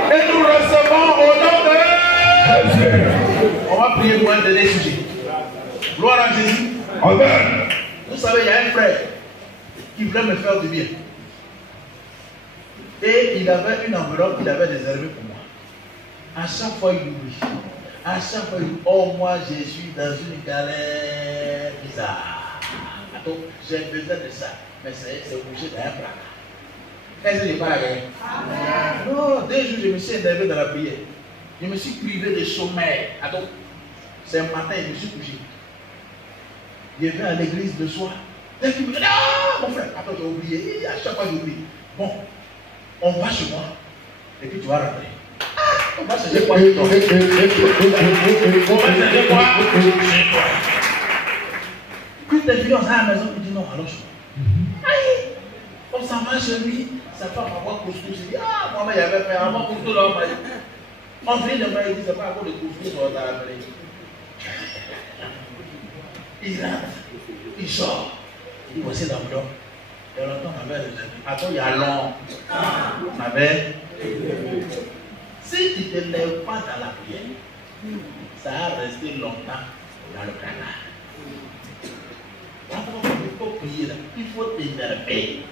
Et nous recevons au nom de Jésus. On va prier pour un dernier sujet. Gloire à Jésus. Amen. Vous savez, il y a un frère qui voulait me faire du bien. Et il avait une enveloppe qu'il avait réservée pour moi. À chaque fois, il oublie. À chaque fois, il dit, oh, moi, je suis dans une galère bizarre. Attends, j'ai besoin de ça. Mais c'est couché dans un placard. Est-ce que je parle à non, 2 jours, je me suis énervé dans la prière. Je me suis privé de sommeil. Attends, c'est un matin, je me suis couché. Je vais à l'église le soir. Dès qu'il me dit, ah, mon frère, attends, j'ai oublié. À chaque fois, j'oublie. Bon, on va chez moi. Et puis tu vas rentrer. Ah, on va chercher quoi chez toi? On va chercher quoi chez toi? Puis tes filles, on est à la maison, tu dis non, allons chez moi. Aïe! On s'en va chez lui, sa femme va voir couscous. Il dit, ah, moi, il y avait fait avant couscous là, on va dire. Mon fils de moi, il dit, c'est pas à cause de couscous qu'on t'a appelé. Il rentre, il sort. Il dit, voici l'enveloppe. Il y a longtemps, ma mère est venue. Attends, il y a long. Ma mère. Si tu ne te lèves pas dans la prière, ça va rester longtemps dans le canard. Il faut prier là. Il faut t'énerver.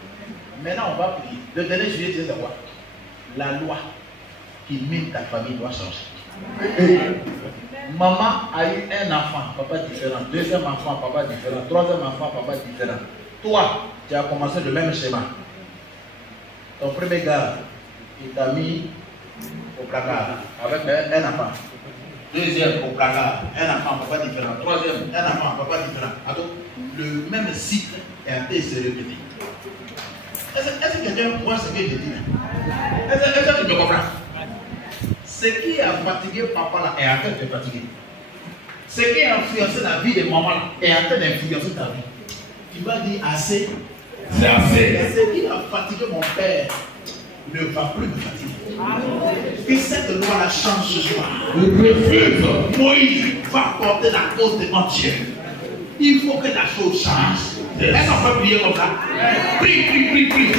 Maintenant, on va prier. Le dernier juillet, tu sais quoi? La loi qui mine ta famille doit changer. Maman a eu un enfant, papa différent. Deuxième enfant, papa différent. Troisième enfant, papa différent. Toi, tu as commencé le même schéma. Ton premier gars, il t'a mis au placard avec un enfant. Deuxième au placard, un enfant, papa différent. Troisième, un enfant, papa différent. Alors, le même cycle est en train de se répéter. Est-ce que quelqu'un voit ce que je dis? Est-ce que tu me comprends? Ce qui a fatigué papa là est en train de te fatiguer. Ce qui a influencé la vie de maman là est en train d'influencer ta vie. Tu vas dire assez. C'est assez. Ce qui a fatigué mon père ne va plus me fatiguer. Et cette loi la change ce soir. Moïse va porter la cause devant Dieu. Il faut que la chose change. Est-ce qu'on peut prier comme ça? Prie, prie, prie, prie.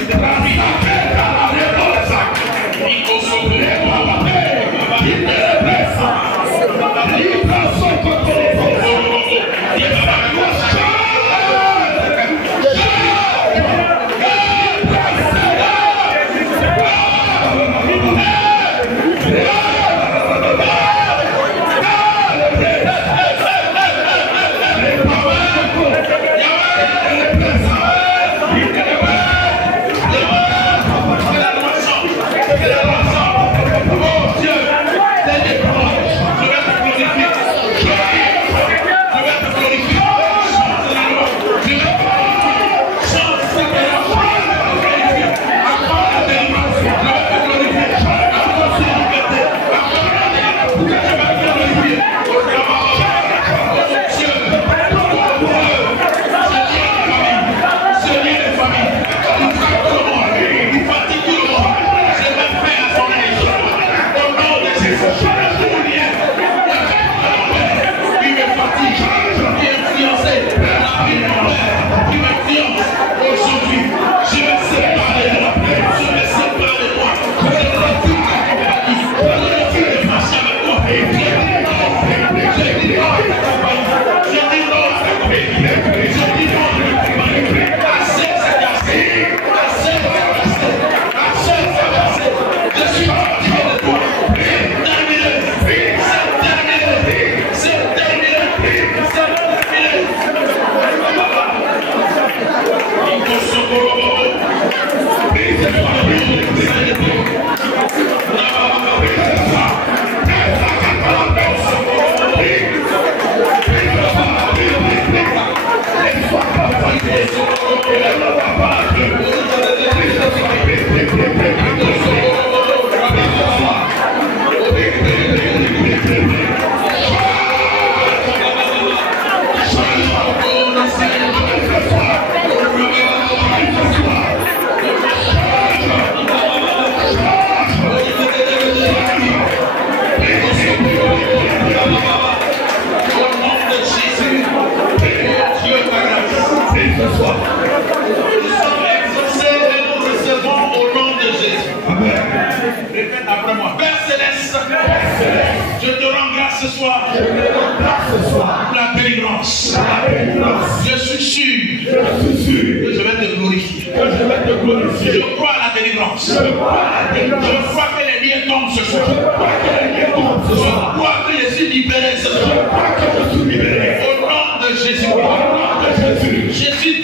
Jésus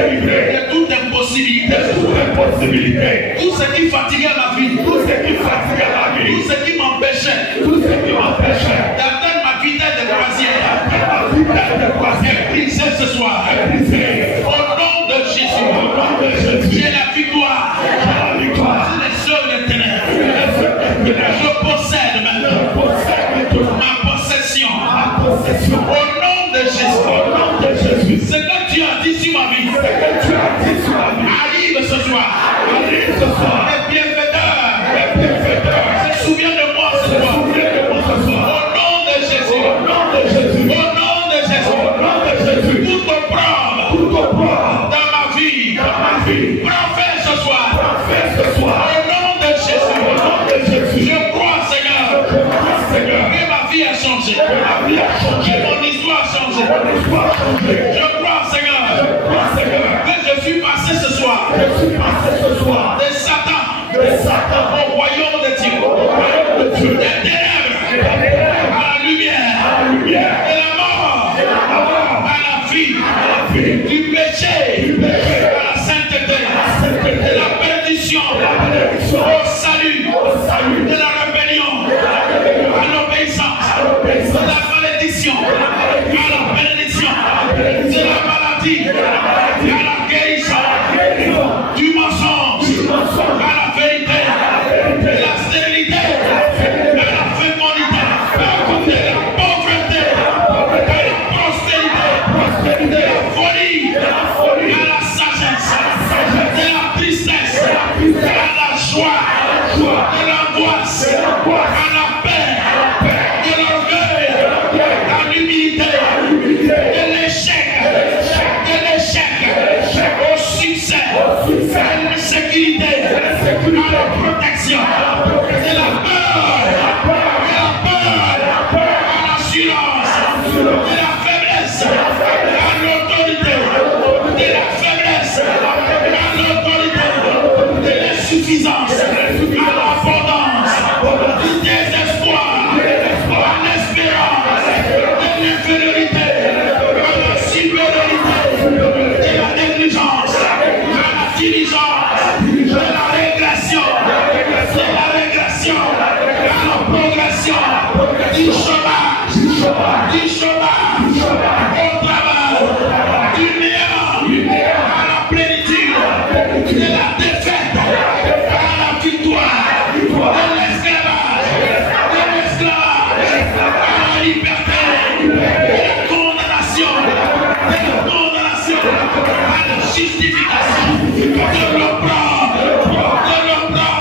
de toute impossibilité, tout ce qui fatiguait ma vie, tout ce qui m'empêchait d'atteindre ma vitesse de croisière est brisé ce soir. Au nom de Jésus, j'ai la victoire sur les œuvres des ténèbres. Je possède maintenant ma possession. Au nom de Jésus, ce que tu as dit sur ma vie arrive ce soir. Les bienfaiteurs se souviennent de moi ce soir. Au nom de Jésus. Au nom de Jésus. Tout opprobre dans ma vie. Prends fin ce soir. Au nom de Jésus. Je crois, Seigneur, que ma vie a changé. Que mon histoire a changé. Je crois, Seigneur, que je suis passé ce soir de Satan au royaume de Dieu, des ténèbres à la lumière, de la mort à la vie, du péché à la sainteté, de la perdition au salut, de la rébellion à l'obéissance, de la malédiction à la bénédiction, de la maladie à la guérison, du mensonge à la vérité, de la stérilité à la fécondité, de la pauvreté à la prospérité, de la folie à la sagesse, de la tristesse à la joie, de l'angoisse à la paix, de l'orgueil à l'humilité, de l'échec au succès, de l'insécurité à la protection, de la peur à l'assurance, de la faiblesse à l'autorité, de la faiblesse à l'autorité, de l'insuffisance à l'abondance, du désespoir à l'espérance, de l'infériorité à la supériorité, de la négligence à la diligence, de la régression à la progression, du chômage au travail, du néant à la plénitude, de la défaite à la victoire, de l'esclavage à la liberté, de la condamnation à la justification, de l'opprobre à la gloire.